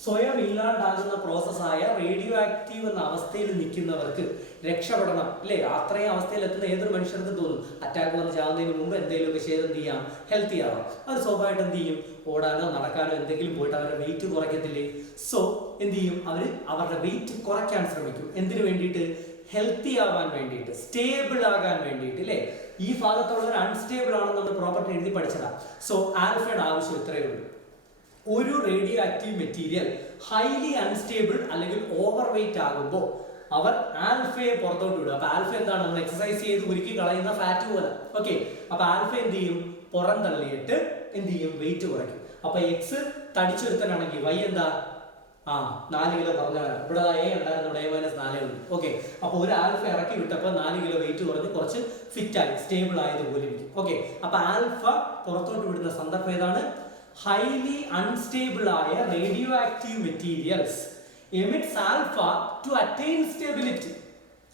സ്വയം ഇല്ലാണ്ടാകുന്ന പ്രോസസ്സായ റേഡിയോ ആക്റ്റീവ് എന്ന അവസ്ഥയിൽ നിൽക്കുന്നവർക്ക് രക്ഷപ്പെടണം അല്ലേ? അത്രയും അവസ്ഥയിൽ എത്തുന്ന ഏതൊരു മനുഷ്യർക്കും തോന്നും അറ്റാക്ക് വന്ന് ചാവുന്നതിന് മുമ്പ് എന്തെങ്കിലുമൊക്കെ ചെയ്ത് എന്ത് ചെയ്യാം, ഹെൽത്തി ആവാം. അത് സ്വാഭാവികമായിട്ട് എന്ത് ചെയ്യും, ഓടാനോ നടക്കാനോ എന്തെങ്കിലും പോയിട്ട് അവരുടെ വെയിറ്റ് കുറയ്ക്കത്തില്ലേ? സോ എന്ത് ചെയ്യും, അവർ അവരുടെ വെയിറ്റ് കുറയ്ക്കാൻ ശ്രമിക്കും. എന്തിനു വേണ്ടിയിട്ട്? ഹെൽത്തി ആവാൻ വേണ്ടിയിട്ട്, സ്റ്റേബിൾ ആകാൻ വേണ്ടിയിട്ട് അല്ലേ? ഈ ഭാഗത്തുള്ളവർ അൺസ്റ്റേബിൾ ആണെന്ന് നമ്മൾ പ്രോപ്പർട്ടി എഴുതി പഠിച്ചതാണ്. സോ ആൽഫയുടെ ആവശ്യം ഇത്രയേ ഉള്ളൂ. ഒരു radio active material highly unstable അല്ലെങ്കിൽ ഓവർ വെയിറ്റ് ആകുമ്പോൾ അവർ ആൽഫയെ പുറത്തോട്ട് വിടും. അപ്പൊ ആൽഫ എന്താണ്? നമ്മൾ എക്സസൈസ് ചെയ്ത് ഉരുക്കി കളയുന്ന ഫാറ്റ് പോലെ. ഓക്കെ, അപ്പൊ ആൽഫ എന്ത് ചെയ്യും, പുറം തള്ളിയിട്ട് എന്ത് ചെയ്യും, വെയിറ്റ് കുറയ്ക്കും. അപ്പൊ എക്സ് തടിച്ചൊരുത്തനാണെങ്കിൽ വൈ എന്താ, 4 കിലോ കുറഞ്ഞവരാണ്. ഇവിടെ എ ഉണ്ടായിരുന്നു, ഇവിടെ -4 ഉണ്ട്. ഓക്കെ, അപ്പൊ ഒരു ആൽഫ ഇറക്കി വിട്ടപ്പോൾ 4 കിലോ വെയിറ്റ് കുറഞ്ഞ് കുറച്ച് ഫിറ്റ് ആയി, സ്റ്റേബിൾ ആയതുപോലെ ഇരിക്കും. ഓക്കെ, അപ്പൊ ആൽഫ പുറത്തോട്ട് വിടുന്ന സന്ദർഭം ഏതാണ്? ഹൈലി അൺസ്റ്റേബിൾ ആയ radio active materials emits alpha to attain stability.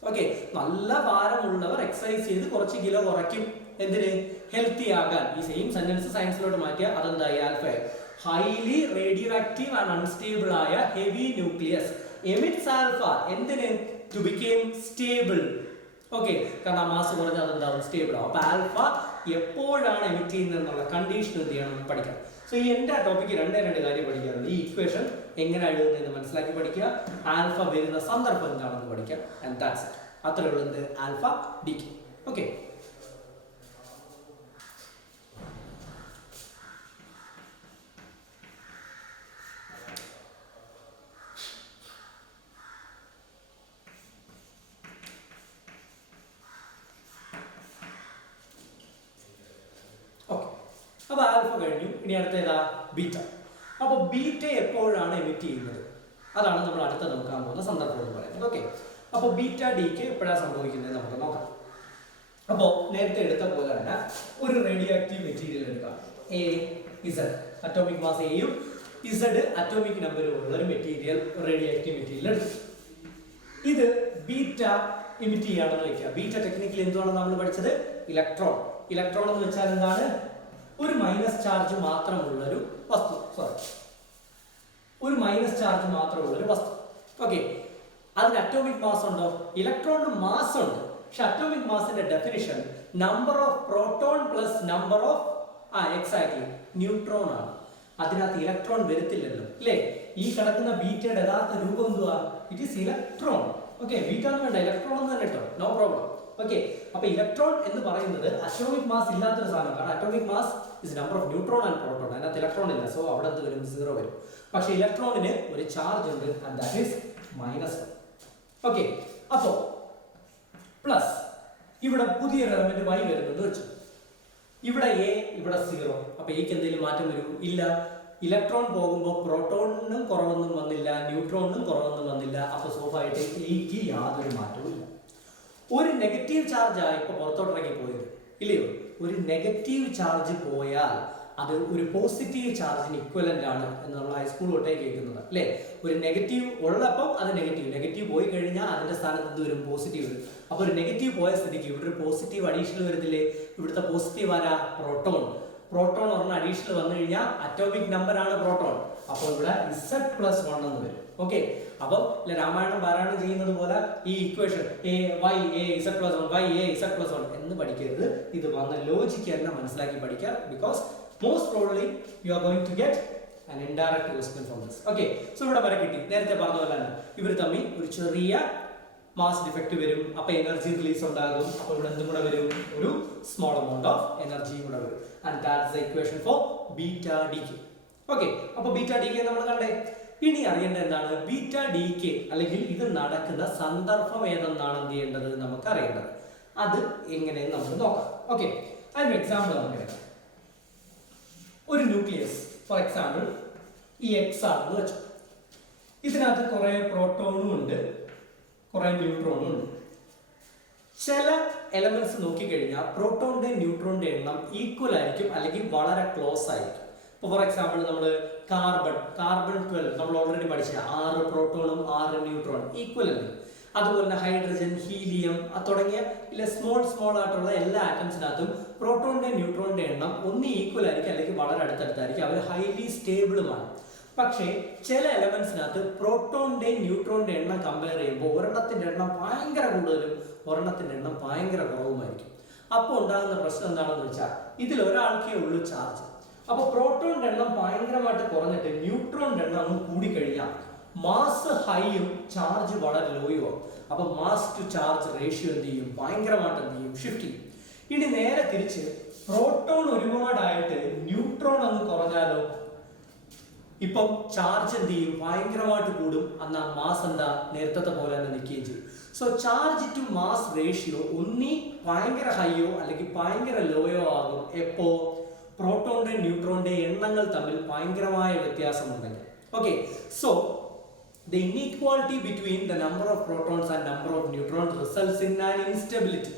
Okay, നല്ല ഭാരമുള്ളവർ എക്സസൈസ് ചെയ്ത് കുറച്ച് കിലോ കുറയ്ക്കും. എന്തിന്? ഹെൽത്തി ആകാൻ. ഈ സെയിം സെന്റൻസ് സയൻസിലോട്ട് മാറ്റിയാൽ അതെന്തായി? Alpha. Highly radioactive and unstable ആയ ഹെവി ന്യൂക്ലിയസ് എമിറ്റ്സ് ആൽഫ. എന്തിന്? To become stable. ഓക്കെ, കാരണം മാസ് കുറഞ്ഞാൽ അതെന്താവും, സ്റ്റേബിൾ ആവും. അപ്പൊ ആൽഫ എപ്പോഴാണ് എമിറ്റ് ചെയ്യുന്നത് എന്നുള്ള കണ്ടീഷൻ എന്ത് ചെയ്യണം, പഠിക്കണം. സോ ഈ എൻ്റെ ടോപ്പിക്ക് രണ്ട് കാര്യം പഠിക്കാറുണ്ട്. ഈ ഇക്വേഷൻ എങ്ങനെ എഴുതുന്നതെന്ന് മനസ്സിലാക്കി പഠിക്കുക, ആൽഫ വരുന്ന സന്ദർഭം എന്താണെന്ന് പഠിക്കുക. And that's it. അത്രേ ഉള്ളൂ എന്ത്, ആൽഫ ഡികെ. ഓക്കെ, അപ്പൊ ആൽഫ കഴിഞ്ഞു. ഇനി അടുത്ത ഏതാ? ബീറ്റ. അപ്പൊ ബീറ്റ എപ്പോഴാണ് എമിറ്റ് ചെയ്യുന്നത്, അതാണ് നമ്മൾ അടുത്ത നോക്കാൻ പോകുന്ന സന്ദർഭം എന്ന് പറയുന്നത്. ഓക്കെ, അപ്പൊ ബീറ്റ ഡിക്ക് എപ്പോഴാണ് സംഭവിക്കുന്നത് നമുക്ക് നോക്കാം. അപ്പോൾ നേരത്തെ എടുത്ത പോലെ തന്നെ ഒരു റേഡിയോ ആക്റ്റീവ് മെറ്റീരിയൽ എടുക്കാം. എ ഇസഡ്, അറ്റോമിക് മാസ് എയും ഇസഡ് അറ്റോമിക് നമ്പറും ഉള്ള ഒരു മെറ്റീരിയൽ, റേഡിയോ ആക്റ്റീവ് മെറ്റീരിയൽ എടുക്കും. ഇത് ബീറ്റ എമിറ്റ് ചെയ്യാണെന്ന് വെക്കുക. ബീറ്റ ടെക്നിക്കലി എന്തുവാണെന്ന് നമ്മൾ പഠിച്ചത്? ഇലക്ട്രോൺ. ഇലക്ട്രോൺ എന്ന് വെച്ചാൽ എന്താണ്? ഒരു മൈനസ് ചാർജ് മാത്രമുള്ള ഒരു വസ്തു. ഒരു മൈനസ് ചാർജ് മാത്രമുള്ള ഒരു വസ്തു. ഓക്കെ, അതിന് അറ്റോമിക് മാസ് ഉണ്ടോ? ഇലക്ട്രോണിന് മാസ് ഉണ്ട്. പക്ഷെ അറ്റോമിക് മാസിന്റെ definition number of proton plus number of exactly neutron ആണ്. അതിനകത്ത് ഇലക്ട്രോൺ വരത്തില്ലല്ലോ അല്ലേ? ഈ കിടക്കുന്ന ബീറ്റയുടെ യഥാർത്ഥ രൂപം എന്തുവാ? It is electron. Okay, beta എന്ന് വേണ്ട, ഇലക്ട്രോൺ എന്ന് തന്നെ കേട്ടോ, നോ പ്രോബ്ലം. ഓക്കെ, അപ്പൊ ഇലക്ട്രോൺ എന്ന് പറയുന്നത് അറ്റോമിക് മാസ് ഇല്ലാത്തൊരു സാധനം. കാരണം atomic mass is number of neutron and proton. അതിനകത്ത് ഇലക്ട്രോൺ ഇല്ല. സോ അവിടെ എന്ത് വരും? 0 വരും. പക്ഷെ ഇലക്ട്രോണിന് ഒരു ചാർജ് ഉണ്ട്, ആൻഡ് ദാറ്റ് ഈസ് -1. ഓക്കെ, അപ്പോ പ്ലസ് ഇവിടെ പുതിയൊരു എലമെന്റ് y വരുന്നത് വെച്ചു. ഇവിടെ എ, ഇവിടെ 0. അപ്പൊ എക്ക് എന്തെങ്കിലും മാറ്റം വരും? ഇല്ല. ഇലക്ട്രോൺ പോകുമ്പോൾ പ്രോട്ടോണിനും കുറവൊന്നും വന്നില്ല, ന്യൂട്രോണിനും കുറവൊന്നും വന്നില്ല. അപ്പൊ സ്വാഭാവികമായിട്ട് എക്ക് യാതൊരു മാറ്റവും ഇല്ല. ഒരു നെഗറ്റീവ് ചാർജ് ആയി ഇപ്പൊ പുറത്തോട്ടിറങ്ങി പോയത് ഇല്ലയോ? ഒരു നെഗറ്റീവ് ചാർജ് പോയാൽ അത് ഒരു പോസിറ്റീവ് ചാർജിന് ഇക്വലന്റ് ആണ് എന്ന് നമ്മൾ ഹൈസ്കൂൾ തൊട്ടേ കേൾക്കുന്നത് അല്ലേ? ഒരു നെഗറ്റീവ് ഉള്ളപ്പം അത് നെഗറ്റീവ് പോയി കഴിഞ്ഞാൽ അതിന്റെ സ്ഥാനത്ത് എന്ത് വരും? പോസിറ്റീവ് വരും. അപ്പൊ ഒരു നെഗറ്റീവ് പോയ സ്ഥിതിക്ക് ഇവിടെ ഒരു പോസിറ്റീവ് അഡീഷണൽ വരത്തില്ലേ? ഇവിടുത്തെ പോസിറ്റീവ് ആരാ? പ്രോട്ടോൺ. പ്രോട്ടോൺ പറഞ്ഞ അഡീഷണൽ വന്നു കഴിഞ്ഞാൽ അറ്റോമിക് നമ്പർ ആണ് പ്രോട്ടോൺ. അപ്പോൾ ഇവിടെ Z+1 എന്ന് വരും. ഓക്കെ, അപ്പൊ രാമായണം പാരായണം ചെയ്യുന്നത് പോലെ ഈ ഇക്വേഷൻ Z+1 എന്ന് പഠിക്കരുത്. ഇത് വന്ന ലോജിക്ക് തന്നെ മനസ്സിലാക്കി പഠിക്കുക. Because most probably you are going to get an indirect question from this. Okay, so ഇവിടെ വരെ കിട്ടി. നേരത്തെ പറഞ്ഞ പോലെ തന്നെ ഇവർ തമ്മിൽ ഒരു ചെറിയ മാസ് ഡിഫക്റ്റ് വരും. അപ്പൊ എനർജി റിലീസ് ഉണ്ടാകും. അപ്പൊ ഇവിടെ എന്തും കൂടെ വരും? ഒരു സ്മോൾ എമൗണ്ട് ഓഫ് എനർജി കൂടെ വരും. And that's the equation for beta decay. Okay, അപ്പൊ ബീറ്റ ഡികെ നമ്മൾ കണ്ടേ. ഇനി അറിയേണ്ടത് എന്താണ്? ബീറ്റ ഡികെ അല്ലെങ്കിൽ ഇത് നടക്കുന്ന സന്ദർഭം ഏതെന്നാണ് എന്ത് ചെയ്യേണ്ടത്? നമുക്ക് അറിയേണ്ടത്. അത് എങ്ങനെയെന്ന് നമുക്ക് നോക്കാം. ഓക്കെ, അതിന് എക്സാമ്പിൾ നമുക്ക് എടുക്കാം. ഒരു ന്യൂക്ലിയസ് ഫോർ എക്സാമ്പിൾ ഈ എക്സ് ആണെന്ന് വെച്ചു. ഇതിനകത്ത് കുറെ പ്രോട്ടോണും ഉണ്ട്, കുറെ ന്യൂട്രോണും ഉണ്ട്. ചില എലമെന്റ്സ് നോക്കിക്കഴിഞ്ഞാൽ പ്രോട്ടോണിന്റെ ന്യൂട്രോണിന്റെ എണ്ണം ഈക്വൽ ആയിരിക്കും അല്ലെങ്കിൽ വളരെ ക്ലോസ് ആയിരിക്കും. ഇപ്പോൾ ഫോർ എക്സാമ്പിൾ നമ്മൾ കാർബൺ 12 നമ്മൾ ഓൾറെഡി പഠിച്ച 6 പ്രോട്ടോണും 6 ന്യൂട്രോണും ഈക്വൽ അല്ലേ? അതുപോലെ തന്നെ ഹൈഡ്രജൻ, ഹീലിയം തുടങ്ങിയ സ്മോൾ ആയിട്ടുള്ള എല്ലാ ആറ്റംസിനകത്തും പ്രോട്ടോണിന്റെ ന്യൂട്രോണിന്റെ എണ്ണം ഒന്ന് ഈക്വൽ ആയിരിക്കും അല്ലെങ്കിൽ വളരെ അടുത്തടുത്തായിരിക്കും. അവർ ഹൈലി സ്റ്റേബിളുമാണ്. പക്ഷേ ചില എലമെന്റ്സിനകത്ത് പ്രോട്ടോണിന്റെയും ന്യൂട്രോണിന്റെയും എണ്ണം കമ്പയർ ചെയ്യുമ്പോൾ ഒരെണ്ണത്തിന്റെ എണ്ണം ഭയങ്കര കൂടുതലും ഒരെണ്ണത്തിന്റെ എണ്ണം ഭയങ്കര കുറവുമായിരിക്കും. അപ്പോൾ ഉണ്ടാകുന്ന പ്രശ്നം എന്താണെന്ന് വെച്ചാൽ ഇതിൽ ഒരാൾക്കേ ഉള്ളൂ ചാർജ്. അപ്പൊ പ്രോട്ടോണിന്റെ എണ്ണം ഭയങ്കരമായിട്ട് കുറഞ്ഞിട്ട് ന്യൂട്രോണിന്റെ എണ്ണം അങ്ങ് കൂടിക്കഴിഞ്ഞാൽ മാസ് ഹൈയും ചാർജ് വളരെ ലോയും ആവും. അപ്പൊ മാസ് ടു ചാർജ് റേഷ്യോ എന്ത് ചെയ്യും? ഭയങ്കരമായിട്ട് എന്ത് ചെയ്യും? ഷിഫ്റ്റ് ചെയ്യും. ഇനി നേരെ തിരിച്ച് പ്രോട്ടോൺ ഒരുപാടായിട്ട് ന്യൂട്രോൺ അങ്ങ് കുറഞ്ഞാലോ? ഇപ്പം ചാർജ് എന്ത് ചെയ്യും? ഭയങ്കരമായിട്ട് കൂടും. എന്നാ മാസ് എന്താ നേരത്തെ പോലെ തന്നെ നിൽക്കുകയും ചെയ്യും. So charge to mass ratio ഒന്നി ഭയങ്കര ഹൈയോ അല്ലെങ്കിൽ ഭയങ്കര ലോയോ ആകും. എപ്പോ? പ്രോട്ടോണിന്റെ ന്യൂട്രോണിന്റെ എണ്ണങ്ങൾ തമ്മിൽ ഭയങ്കരമായ വ്യത്യാസമുണ്ടെങ്കിൽ. Okay, so the inequality between the number of protons and number of neutrons results in an instability.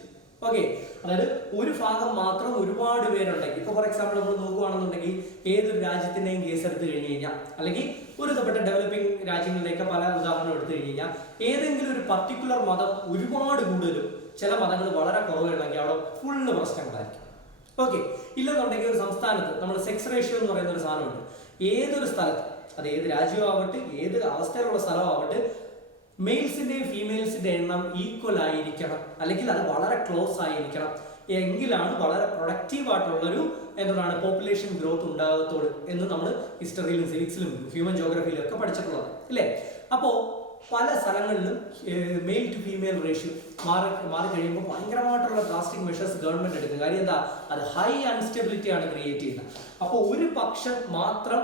Okay, അതായത് ഒരു ഭാഗം മാത്രം ഒരുപാട് പേരുണ്ടെങ്കിൽ, ഇപ്പോൾ ഫോർ എക്സാമ്പിൾ നമ്മൾ നോക്കുകയാണെന്നുണ്ടെങ്കിൽ ഏതൊരു രാജ്യത്തിൻ്റെയും കേസ് എടുത്തു കഴിഞ്ഞ് കഴിഞ്ഞാൽ, അല്ലെങ്കിൽ ഒരുതപ്പെട്ട ഡെവലപ്പിംഗ് രാജ്യങ്ങളുടെയൊക്കെ പല ഉദാഹരണം എടുത്തു കഴിഞ്ഞ് കഴിഞ്ഞാൽ, ഏതെങ്കിലും ഒരു പർട്ടിക്കുലർ മതം ഒരുപാട് കൂടുതലും ചില മതങ്ങൾ വളരെ കുറവുണ്ടെങ്കിൽ അവിടെ ഫുള്ള് പ്രശ്നങ്ങളായിരിക്കും. ഓക്കെ, ഇല്ലെന്നുണ്ടെങ്കിൽ ഒരു സംസ്ഥാനത്ത് നമ്മൾ സെക്സ് റേഷ്യോ എന്ന് പറയുന്ന ഒരു സാധനമുണ്ട്. ഏതൊരു സ്ഥലത്ത്, അത് ഏത് രാജ്യമാവട്ടെ ഏത് അവസ്ഥയിലുള്ള സ്ഥലമാവട്ടെ, മെയിൽസിന്റെയും ഫീമെയിൽസിന്റെ എണ്ണം ഈക്വൽ ആയിരിക്കണം, അല്ലെങ്കിൽ അത് വളരെ ക്ലോസ് ആയിരിക്കണം, എങ്കിലാണ് വളരെ പ്രൊഡക്റ്റീവ് ആയിട്ടുള്ളൊരു എന്താണ് പോപ്പുലേഷൻ ഗ്രോത്ത് ഉണ്ടാകത്തോട് എന്ന് നമ്മൾ ഹിസ്റ്ററിയിലും സിവിക്സിലും ഹ്യൂമൻ ജോഗ്രഫിയിലും ഒക്കെ പഠിച്ചിട്ടുള്ളത് അല്ലേ? അപ്പോൾ പല സ്ഥലങ്ങളിലും മെയിൽ ടു ഫീമെയിൽ റേഷ്യോ മാറി കഴിയുമ്പോൾ ഭയങ്കരമായിട്ടുള്ള ഡ്രാസ്റ്റിക് മെഷേഴ്സ് ഗവൺമെന്റ് എടുക്കും. കാര്യം എന്താ? അത് ഹൈ അൺസ്റ്റെബിലിറ്റി ആണ് ക്രിയേറ്റ് ചെയ്യുന്നത്. അപ്പോൾ ഒരു പക്ഷം മാത്രം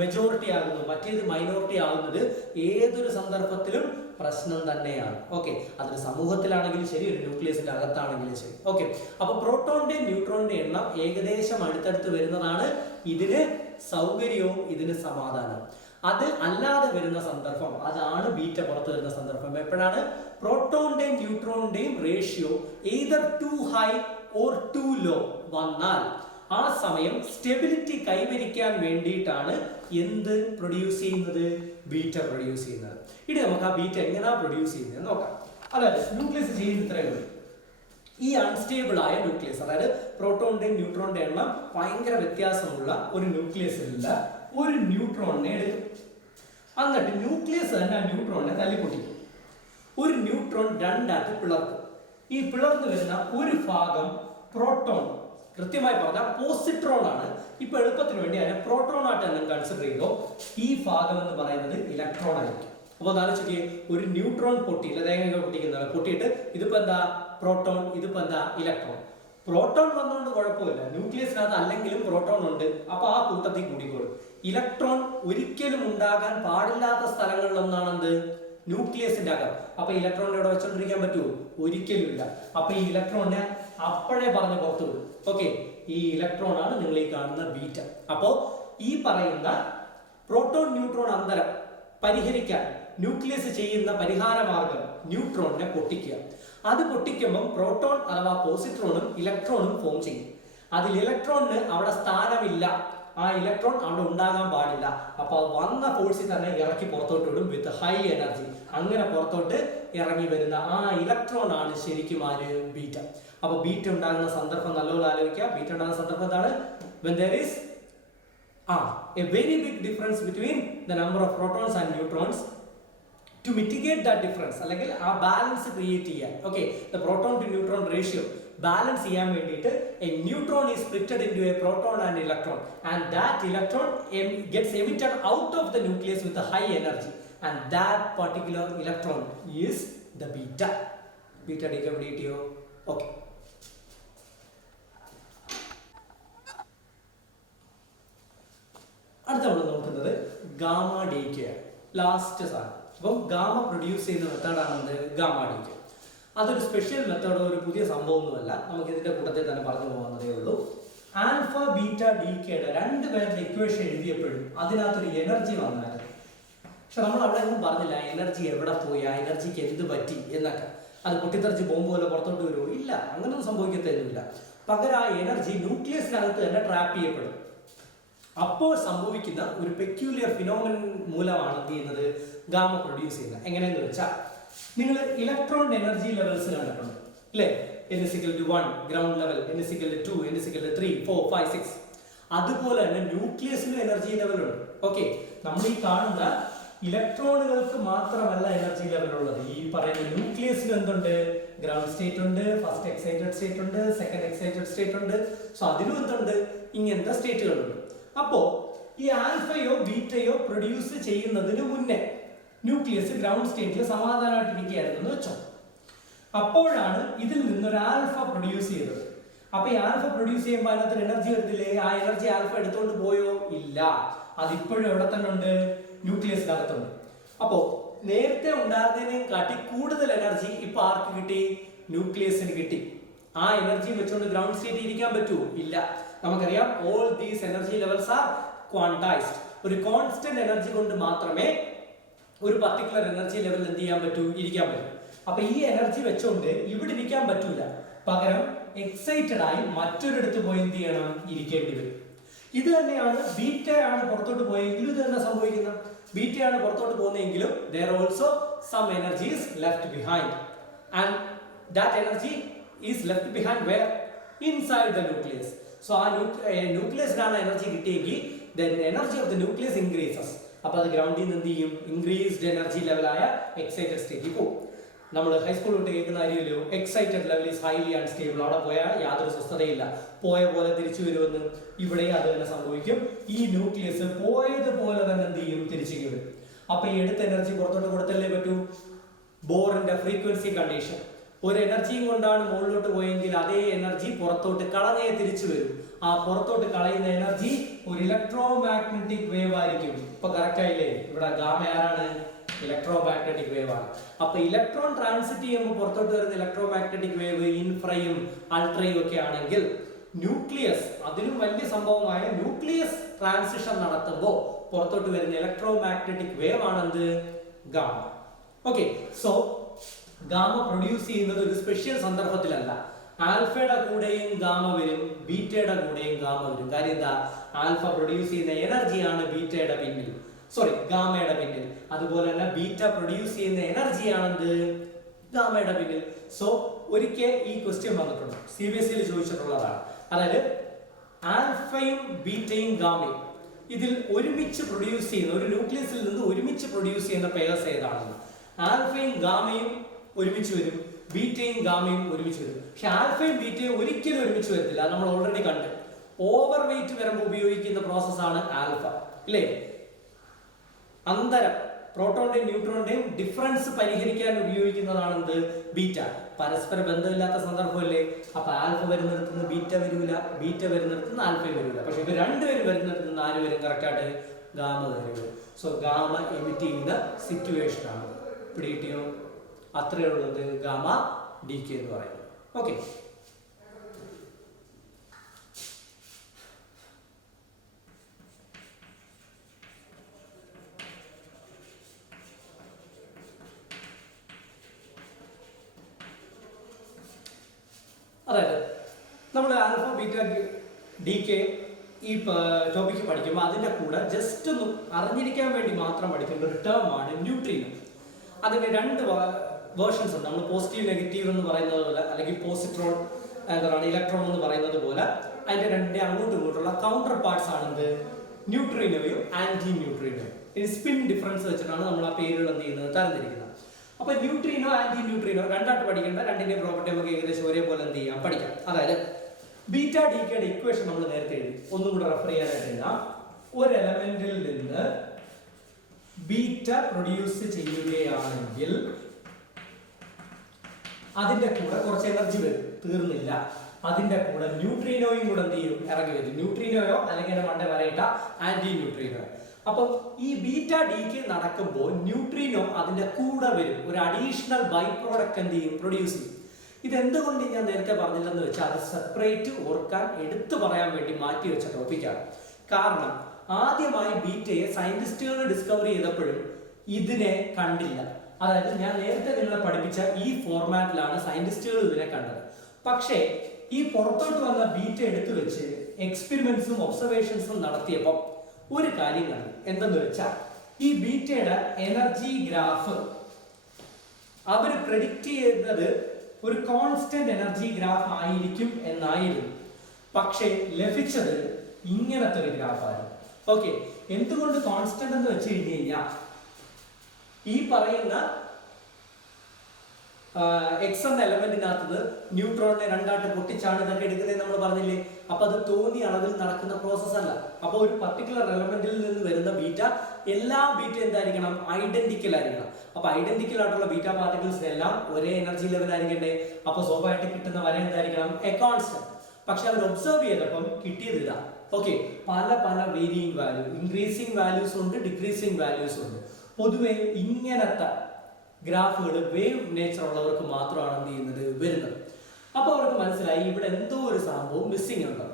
മെജോറിറ്റി ആകുന്നത്, മറ്റേത് മൈനോറിറ്റി ആകുന്നത് ഏതൊരു സന്ദർഭത്തിലും പ്രശ്നം തന്നെയാണ്. ഓക്കെ, അതൊരു സമൂഹത്തിലാണെങ്കിലും ശരി, ഒരു ന്യൂക്ലിയസിന്റെ അകത്താണെങ്കിലും ശരി. ഓക്കെ, അപ്പൊ പ്രോട്ടോണിന്റെയും ന്യൂട്രോണിന്റെയും എണ്ണം ഏകദേശം അടുത്തടുത്ത് വരുന്നതാണ് ഇതിന് സൗകര്യവും ഇതിന് സമാധാനവും. അത് അല്ലാതെ വരുന്ന സന്ദർഭം, അതാണ് ബീറ്റ പുറത്ത് വരുന്ന സന്ദർഭം. എപ്പോഴാണ്? പ്രോട്ടോണിന്റെയും ന്യൂട്രോണിന്റെയും ratio either too high or too low വന്നാൽ ആ സമയം സ്റ്റെബിലിറ്റി കൈവരിക്കാൻ വേണ്ടിയിട്ടാണ് എന്ത് പ്രൊഡ്യൂസ് ചെയ്യുന്നത്? ബീറ്റ പ്രൊഡ്യൂസ് ചെയ്യുന്നത്. ഇനി നമുക്ക് ആ ബീറ്റ എങ്ങനെയാ പ്രൊഡ്യൂസ് ചെയ്യുന്നത് നോക്കാം. അതായത് ന്യൂക്ലിയസ് ചെയ്യുന്ന ഇത്രയേ ഉള്ളൂ. ഈ അൺസ്റ്റേബിൾ ആയ ന്യൂക്ലിയസ്, അതായത് പ്രോട്ടോണിന്റെയും ന്യൂട്രോണിന്റെ എണ്ണം ഭയങ്കര വ്യത്യാസമുള്ള ഒരു ന്യൂക്ലിയസിലുള്ള ഒരു ന്യൂട്രോണിനെ എടുക്കും. എന്നിട്ട് ന്യൂക്ലിയസ് തന്നെ ആ ന്യൂട്രോണിനെ തല്ലിപ്പൊട്ടിക്കും. ഒരു ന്യൂട്രോൺ രണ്ടായിട്ട് പിളർക്കും. ഈ പിളർന്നു വരുന്ന ഒരു ഭാഗം പ്രോട്ടോൺ, കൃത്യമായി പറഞ്ഞാൽ പോസിട്രോൺ ആണ്. ഇപ്പൊ എളുപ്പത്തിന് വേണ്ടി അതിനെ പ്രോട്ടോൺ ആയിട്ട് തന്നെ കൺസിഡർ ചെയ്തോ. ഈ ഭാഗം എന്ന് പറയുന്നത് ഇലക്ട്രോൺ ആയിരിക്കും. അപ്പൊ ആലോചിക്കേ, ഒരു ന്യൂട്രോൺ പൊട്ടിയില്ല, തേങ്ങ പൊട്ടിക്കുന്നത് പൊട്ടിയിട്ട് ഇതിപ്പോ എന്താ? പ്രോട്ടോൺ. ഇതിപ്പോ എന്താ? ഇലക്ട്രോൺ. പ്രോട്ടോൺ വന്നുകൊണ്ട് കുഴപ്പമില്ല, ന്യൂക്ലിയസിനകത്ത് അല്ലെങ്കിലും പ്രോട്ടോൺ ഉണ്ട്. അപ്പൊ ആ കൂട്ടത്തിൽ കൂടിക്കോളും. ഇലക്ട്രോൺ ഒരിക്കലും ഉണ്ടാകാൻ പാടില്ലാത്ത സ്ഥലങ്ങളിലൊന്നാണ് എന്ത്? ന്യൂക്ലിയസിന്റെ അകം. അപ്പൊ ഇലക്ട്രോണിനെ ഇവിടെ വെച്ചോണ്ടിരിക്കാൻ പറ്റുമോ? ഒരിക്കലും ഇല്ല. അപ്പൊ ഈ ഇലക്ട്രോണിനെ അപ്പോഴേ പറഞ്ഞ് പുറത്തു വിടും. ഓക്കെ, ഈ ഇലക്ട്രോൺ ആണ് നിങ്ങൾ ഈ കാണുന്ന ബീറ്റ. അപ്പോ ഈ പറയുന്ന പ്രോട്ടോൺ ന്യൂട്രോൺ അന്തരം പരിഹരിക്കാൻ ന്യൂക്ലിയസ് ചെയ്യുന്ന പരിഹാര മാർഗം ന്യൂട്രോണിനെ പൊട്ടിക്കുക. അത് പൊട്ടിക്കുമ്പോൾ പ്രോട്ടോൺ അഥവാ പോസിട്രോണും ഇലക്ട്രോണും ഫോം ചെയ്യും. അതിൽ ഇലക്ട്രോണിന് അവിടെ സ്ഥാനമില്ല, ആ ഇലക്ട്രോൺ അവിടെ ഉണ്ടാകാൻ പാടില്ല. അപ്പൊ വന്ന ഫോഴ്സിൽ തന്നെ ഇറക്കി പുറത്തോട്ട് വിടും വിത്ത് ഹൈ എനർജി. അങ്ങനെ പുറത്തോട്ട് ഇറങ്ങി വരുന്ന ആ ഇലക്ട്രോൺ ആണ് ശരിക്കും ആര്? ബീറ്റ. അപ്പൊ ബീറ്റ ഉണ്ടാകുന്ന സന്ദർഭം നല്ലപോലെ ആലോചിക്കുക. ബീറ്റ ഉണ്ടാകുന്ന സന്ദർഭം എന്താണ്? when there is a very big difference between the number of protons and neutrons. To mitigate that difference, അല്ലെങ്കിൽ ആ ബാലൻസ് ക്രിയേറ്റ് ചെയ്യാൻ, okay, the proton to neutron ratio balance ചെയ്യാൻ വേണ്ടിയിട്ട് a neutron is splitted into a proton and electron, and that electron gets emitted out of the nucleus with a high energy, and that particular electron is the beta. Beta decay. Okay. അടുത്ത നമ്മൾ നോക്കുന്നത് gamma decay ആണ്. Last സാധനം. അപ്പം gamma produce ചെയ്യുന്ന മെത്തേഡാണെന്ത്? Gamma decay. അതൊരു special മെത്തേഡോ ഒരു പുതിയ സംഭവമൊന്നുമല്ല, നമുക്ക് ഇതിന്റെ കൂട്ടത്തിൽ തന്നെ പറഞ്ഞു പോകുന്നതേ ഉള്ളൂ. ആൽഫ ബീറ്റ ഡീകെയുടെ രണ്ടുപേരുടെ ഇക്വേഷൻ എഴുതിയപ്പോഴും അതിനകത്തൊരു എനർജി വന്നായിരുന്നു. പക്ഷെ നമ്മൾ അവിടെ ഒന്നും പറഞ്ഞില്ല എനർജി എവിടെ പോയി, ആ എനർജിക്ക് എന്ത് പറ്റി എന്നൊക്കെ. അത് പൊട്ടിത്തെറിച്ച് ബോംബ് പോലെ പുറത്തോട്ട് വരുമോ? ഇല്ല, അങ്ങനൊന്നും സംഭവിക്കത്തൊന്നുമില്ല. പകരം ആ എനർജി ന്യൂക്ലിയസിനകത്ത് തന്നെ ട്രാപ്പ് ചെയ്യപ്പെടും. അപ്പോൾ സംഭവിക്കുന്ന ഒരു പെക്യൂലിയർ ഫിനോമിനൻ മൂലമാണ് എന്ത് ചെയ്യുന്നത്? ഗാമ പ്രൊഡ്യൂസ് ചെയ്യുന്നത്. എങ്ങനെയെന്ന് വെച്ചാൽ നിങ്ങൾ ഇലക്ട്രോൺ എനർജി ലെവൽസ് കണ്ടിട്ടുണ്ട് അല്ലേ? n = 1 ground level, n = 2, n = 3, 4, 5, 6. അതുപോലെ തന്നെ ന്യൂക്ലിയസിലും എനർജി ലെവൽ ഉണ്ട്. ഓക്കെ, നമ്മൾ ഈ കാണുന്ന ഇലക്ട്രോണുകൾക്ക് മാത്രമല്ല എനർജി ലെവൽ ഉള്ളത്. ഈ പറയുന്ന ന്യൂക്ലിയസിൽ എന്തുണ്ട്? ഗ്രൗണ്ട് സ്റ്റേറ്റ് ഉണ്ട്, ഫസ്റ്റ് എക്സൈറ്റഡ് സ്റ്റേറ്റ് ഉണ്ട്, സെക്കൻഡ് എക്സൈറ്റഡ് സ്റ്റേറ്റ് ഉണ്ട്. സോ അതിലും എന്തുണ്ട്? ഇങ്ങനത്തെ സ്റ്റേറ്റുകളുണ്ട്. അപ്പോ ഈ ആൽഫയോ ബീറ്റയോ പ്രൊഡ്യൂസ് ചെയ്യുന്നതിന് മുന്നേ ന്യൂക്ലിയസ് ഗ്രൗണ്ട് സ്റ്റേറ്റിൽ സമാധാനമായിട്ടിരിക്കുകയായിരുന്നു എന്ന് വെച്ചോ. അപ്പോഴാണ് ഇതിൽ നിന്നൊരു ആൽഫ പ്രൊഡ്യൂസ് ചെയ്തത്. അപ്പൊ ഈ ആൽഫ പ്രൊഡ്യൂസ് ചെയ്യുമ്പോൾ അതിനകത്ത് എനർജി വരത്തില്ലേ? ആ എനർജി ആൽഫ എടുത്തോണ്ട് പോയോ? ഇല്ല, അതിപ്പോഴും എവിടെ തന്നെ ഉണ്ട്? ന്യൂക്ലിയസിനകത്തുണ്ട്. അപ്പോ നേരത്തെ ഉണ്ടായിരുന്നതിനേയും കാട്ടി കൂടുതൽ എനർജി ഇപ്പൊ ആർക്ക് കിട്ടി? ന്യൂക്ലിയസിന് കിട്ടി. ആ എനർജി വെച്ചുകൊണ്ട് ഗ്രൗണ്ട് സ്റ്റേറ്റ് ഇരിക്കാൻ പറ്റൂ? ഇല്ല. നമുക്കറിയാം all these energy levels are quantised. ഒരു കോൺസ്റ്റന്റ് എനർജി കൊണ്ട് മാത്രമേ ഒരു പർട്ടിക്കുലർ എനർജി ലെവൽ എന്ത് ചെയ്യാൻ പറ്റൂ? ഇരിക്കാൻ പറ്റൂ. അപ്പൊ ഈ എനർജി വെച്ചുകൊണ്ട് ഇവിടെ ഇരിക്കാൻ പറ്റൂല. പകരം എക്സൈറ്റഡ് ആയി മറ്റൊരിടത്ത് പോയി എന്ത് ചെയ്യണം? ഇരിക്കേണ്ടി വരും. ഇത് തന്നെയാണ് ബീറ്റ ആണ് പുറത്തോട്ട് പോയെങ്കിലും ഇത് തന്നെ സംഭവിക്കുന്നത്. ബീറ്റ ആണ് പുറത്തോട്ട് പോകുന്നതെങ്കിലും there also some energy is left behind and that energy is left behind where? Inside the nucleus. So ആ ന്യൂക്ലിയസിനാണ് എനർജി കിട്ടിയെങ്കിൽ then energy of the nucleus increases. അപ്പൊ അത് ഗ്രൗണ്ടിൽ നിന്ന് എന്ത് ചെയ്യും? ഇൻക്രീസ്ഡ് എനർജി ലെവലായ എക്സൈറ്റഡ് സ്റ്റേറ്റിൽ പോകും. നമ്മൾ ഹൈസ്കൂളിൽ തൊട്ട് കേൾക്കുന്ന കാര്യമല്ലോ, excited level is highly unstable. അവിടെ പോയാൽ യാതൊരു സ്വസ്ഥതയില്ല, പോയ പോലെ തിരിച്ചു വരുമെന്ന്. ഇവിടെ അത് തന്നെ സംഭവിക്കും. ഈ ന്യൂക്ലിയസ് പോയതുപോലെ തന്നെ എന്ത് ചെയ്യും? തിരിച്ചു വരും. അപ്പൊ ഈ എടുത്ത എനർജി പുറത്തോട്ട് കൊടുത്തല്ലേ പറ്റൂ. ബോറിന്റെ ഫ്രീക്വൻസി കണ്ടീഷൻ, ഒരു എനർജിയും കൊണ്ടാണ് മുകളിലോട്ട് പോയെങ്കിൽ അതേ എനർജി പുറത്തോട്ട് കളഞ്ഞേ തിരിച്ചു വരും. ആ പുറത്തോട്ട് കളയുന്ന എനർജി ഒരു ഇലക്ട്രോ മാഗ്നറ്റിക് വേവ് ആയിരിക്കും. ഇപ്പൊ കറക്റ്റ് ആയില്ലേ? ഇവിടെ ഗാമ ആരാണ്? ഇലക്ട്രോ മാഗ്നറ്റിക് വേവ് ആണ്. അപ്പൊ ഇലക്ട്രോൺ ട്രാൻസിറ്റ് ചെയ്യുമ്പോൾ പുറത്തോട്ട് വരുന്ന ഇലക്ട്രോ മാഗ്നറ്റിക് വേവ് ഇൻഫ്രയും അൾട്രയും ഒക്കെ ആണെങ്കിൽ ന്യൂക്ലിയസ്, അതിലും വലിയ സംഭവമായ ന്യൂക്ലിയസ് ട്രാൻസിഷൻ നടത്തുമ്പോൾ പുറത്തോട്ട് വരുന്ന ഇലക്ട്രോ മാഗ്നറ്റിക് വേവ് ആണെന്ത്? Gamma. Okay, so gamma produce ചെയ്യുന്നത് ഒരു സ്പെഷ്യൽ സന്ദർഭത്തിലല്ല. ആൽഫയുടെ കൂടെയും ഗാമ വരും, ബീറ്റയുടെ കൂടെയും ഗാമ വരും. കാര്യം എന്താ? ആൽഫ പ്രൊഡ്യൂസ് ചെയ്യുന്ന എനർജിയാണ് ബീറ്റയുടെ പിന്നിൽ, ഗാമയുടെ പിന്നിൽ. അതുപോലെ തന്നെ ബീറ്റ പ്രൊഡ്യൂസ് ചെയ്യുന്ന എനർജിയാണെന്ത്? ഗാമയുടെ പിന്നിൽ. സോ ഒരിക്കൽ ഈ ക്വസ്റ്റ്യൻ വന്നിട്ടുണ്ട്, CBSE ചോദിച്ചിട്ടുള്ളതാണ്. അതായത് ആൽഫയും ബീറ്റയും ഗാമയും ഇതിൽ ഒരുമിച്ച് പ്രൊഡ്യൂസ് ചെയ്യുന്ന, ഒരു ന്യൂക്ലിയസിൽ നിന്ന് ഒരുമിച്ച് പ്രൊഡ്യൂസ് ചെയ്യുന്ന പെയർസ് ഏതാണെന്ന്. ആൽഫയും ഗാമയും ഒരുമിച്ച് വരും, ബീറ്റയും ഗാമയും ഒരുമിച്ച് വരും. പക്ഷെ ആൽഫയും ബീറ്റയും ഒരിക്കലും ഒരുമിച്ച് വരത്തില്ല. നമ്മൾ ഓൾറെഡി കണ്ട് ഓവർ വെയിറ്റ് വരുമ്പോൾ ഉപയോഗിക്കുന്ന പ്രോസസ്സാണ് ആൽഫ, അല്ലേ? അന്തരം, പ്രോട്ടോണിന്റെയും ന്യൂട്രോണിന്റെയും ഡിഫറൻസ് പരിഹരിക്കാൻ ഉപയോഗിക്കുന്നതാണ് എന്ത്? ബീറ്റ. പരസ്പര ബന്ധമില്ലാത്ത സന്ദർഭമല്ലേ? അപ്പൊ ആൽഫ വരുന്നിടത്ത് നിന്ന് ബീറ്റ വരൂല, ബീറ്റ വരുന്നിടത്ത് നിന്ന് ആൽഫയും വരൂല. പക്ഷെ ഇവർ രണ്ടുപേരും വരുന്നിടത്ത് നിന്ന് ആര് വരും? കറക്റ്റായിട്ട് ഗാമ വരും. സോ ഗാമ എമിറ്റ് ചെയ്യുന്ന സിറ്റുവേഷൻ ആണ്. പിടികിട്ടിയോ? അത്രയേ ഉള്ളത് ഗാമ ഡീകേ എന്ന് പറയുന്നത്. ഓക്കെ, അതായത് നമ്മൾ ആൽഫ ബീറ്റ ഡീകേ ഈ ടോപ്പിക്ക് പഠിക്കുമ്പോൾ അതിൻ്റെ കൂടെ ജസ്റ്റ് ഒന്ന് അറിഞ്ഞിരിക്കാൻ വേണ്ടി മാത്രം പഠിക്കേണ്ട ഒരു ടേം ആണ് ന്യൂട്രീനോ. അതിന് രണ്ട് വേർഷൻസ് ഉണ്ട്. നമ്മൾ പോസിറ്റീവ് നെഗറ്റീവ് എന്ന് പറയുന്നത് പോലെ, അല്ലെങ്കിൽ പോസിട്രോൺ എന്താണ് ഇലക്ട്രോൺ എന്ന് പറയുന്നത് പോലെ, അതിന്റെ രണ്ടിന്റെ അങ്ങോട്ടും ഇങ്ങോട്ടുള്ള കൗണ്ടർ പാർട്സ് ആണെന്ത്? ന്യൂട്രീനോയും ആന്റി ന്യൂട്രീനോയും. ഇനി സ്പിൻ ഡിഫറൻസ് വെച്ചിട്ടാണ് നമ്മൾ ആ പേരുകൾ എന്ത് ചെയ്യുന്നത്? തരംതിരിക്കുന്നത്. അപ്പൊ ന്യൂട്രീനോ ആന്റി ന്യൂട്രീനോ രണ്ടായിട്ട് പഠിക്കേണ്ട, രണ്ടിന്റെ പ്രോപ്പർട്ടി നമുക്ക് ഏകദേശം ഒരേപോലെ എന്ത് ചെയ്യാം? പഠിക്കാം. അതായത് ബീറ്റ ഡീക്കയുടെ ഇക്വേഷൻ നമ്മൾ നേരത്തെ എഴുതി, ഒന്നും കൂടെ റെഫർ ചെയ്യാനായിട്ടില്ല. ഒരു എലമെന്റിൽ നിന്ന് ബീറ്റ പ്രൊഡ്യൂസ് ചെയ്യുകയാണെങ്കിൽ അതിന്റെ കൂടെ കുറച്ച് എനർജി വരും, തീർന്നില്ല. അതിന്റെ കൂടെ ന്യൂട്രീനോയും കൂടെ എന്ത് ചെയ്യും? ഇറങ്ങി വരും. ന്യൂട്രീനോയോ അല്ലെങ്കിൽ മണ്ടേ വരയിട്ട ആന്റി ന്യൂട്രീനോ. അപ്പൊ ഈ ബീറ്റ ഡീകേ നടക്കുമ്പോൾ ന്യൂട്രീനോ അതിന്റെ കൂടെ വരും, ഒരു അഡീഷണൽ ബൈ പ്രോഡക്റ്റ് എന്ത് ചെയ്യും? പ്രൊഡ്യൂസ് ചെയ്യും. ഇതെന്തുകൊണ്ട് ഞാൻ നേരത്തെ പറഞ്ഞില്ലെന്ന് വെച്ചാൽ അത് സെപ്പറേറ്റ് ഓർക്കാൻ, എടുത്തു പറയാൻ വേണ്ടി മാറ്റി വെച്ച ടോപ്പിക്കാണ്. കാരണം ആദ്യമായി ബീറ്റയെ സയന്റിസ്റ്റുകൾ ഡിസ്കവർ ചെയ്തപ്പോഴും ഇതിനെ കണ്ടില്ല. അതായത് ഞാൻ നേരത്തെ നിങ്ങളെ പഠിപ്പിച്ച ഈ ഫോർമാറ്റിലാണ് സയന്റിസ്റ്റുകൾ ഇതിനെ കണ്ടത്. പക്ഷേ ഈ പുറത്തോട്ട് വന്ന ബീറ്റ എടുത്തു വെച്ച് എക്സ്പെരിമെന്റ്സും ഒബ്സർവേഷൻസും നടത്തിയപ്പോൾ ഒരു കാര്യം കണ്ടു. എന്തെന്ന് വെച്ചാൽ ഈ ബീറ്റയുടെ എനർജി ഗ്രാഫ് അവർ പ്രെഡിക്റ്റ് ചെയ്യുന്നത് ഒരു കോൺസ്റ്റന്റ് എനർജി ഗ്രാഫ് ആയിരിക്കും എന്നായിരുന്നു. പക്ഷേ ലഭിച്ചത് ഇങ്ങനത്തെ ഒരു ഗ്രാഫായിരുന്നു. ഓക്കെ, എന്തുകൊണ്ട് കോൺസ്റ്റന്റ് എന്ന് വെച്ച് കഴിഞ്ഞ് കഴിഞ്ഞാൽ ഈ പറയുന്ന എക്സ് എന്ന എലമെന്റിനകത്തത് ന്യൂട്രോണിനെ രണ്ടായിട്ട് പൊട്ടിച്ചാണ് ഇതൊക്കെ എടുക്കുന്നത് നമ്മൾ പറഞ്ഞില്ലേ. അപ്പൊ അത് തോന്നിയ അളവിൽ നടക്കുന്ന പ്രോസസ് അല്ല. അപ്പൊ ഒരു പർട്ടിക്കുലർ എലമെന്റിൽ നിന്ന് വരുന്ന ബീറ്റ എല്ലാ ബീറ്റ എന്തായിരിക്കണം? ഐഡന്റിക്കൽ ആയിരിക്കണം. അപ്പൊ ഐഡന്റിക്കൽ ആയിട്ടുള്ള ബീറ്റ പാർട്ടിക്കിൾസ് എല്ലാം ഒരേ എനർജി ലെവൽ ആയിരിക്കണ്ടേ. അപ്പൊ സ്വാഭാവികമായിട്ട് കിട്ടുന്ന വര എന്തായിരിക്കണം? A constant. പക്ഷെ അവർ ഒബ്സർവ് ചെയ്തപ്പം കിട്ടിയത് ഇതാ. ഓക്കെ, പല പല വേരിയിങ് വാല്യൂ, ഇൻക്രീസിങ് വാല്യൂസ് ഉണ്ട്, ഡിക്രീസിങ് വാല്യൂസ് ഉണ്ട്. പൊതുവെ ഇങ്ങനത്തെ ഗ്രാഫുകൾ വേവ് നേച്ചർ ഉള്ളവർക്ക് മാത്രമാണ് എന്ത് ചെയ്യുന്നത്? വരുന്നത്. അപ്പൊ അവർക്ക് മനസ്സിലായി ഇവിടെ എന്തോ ഒരു സംഭവം മിസ്സിംഗ് ഉണ്ട്.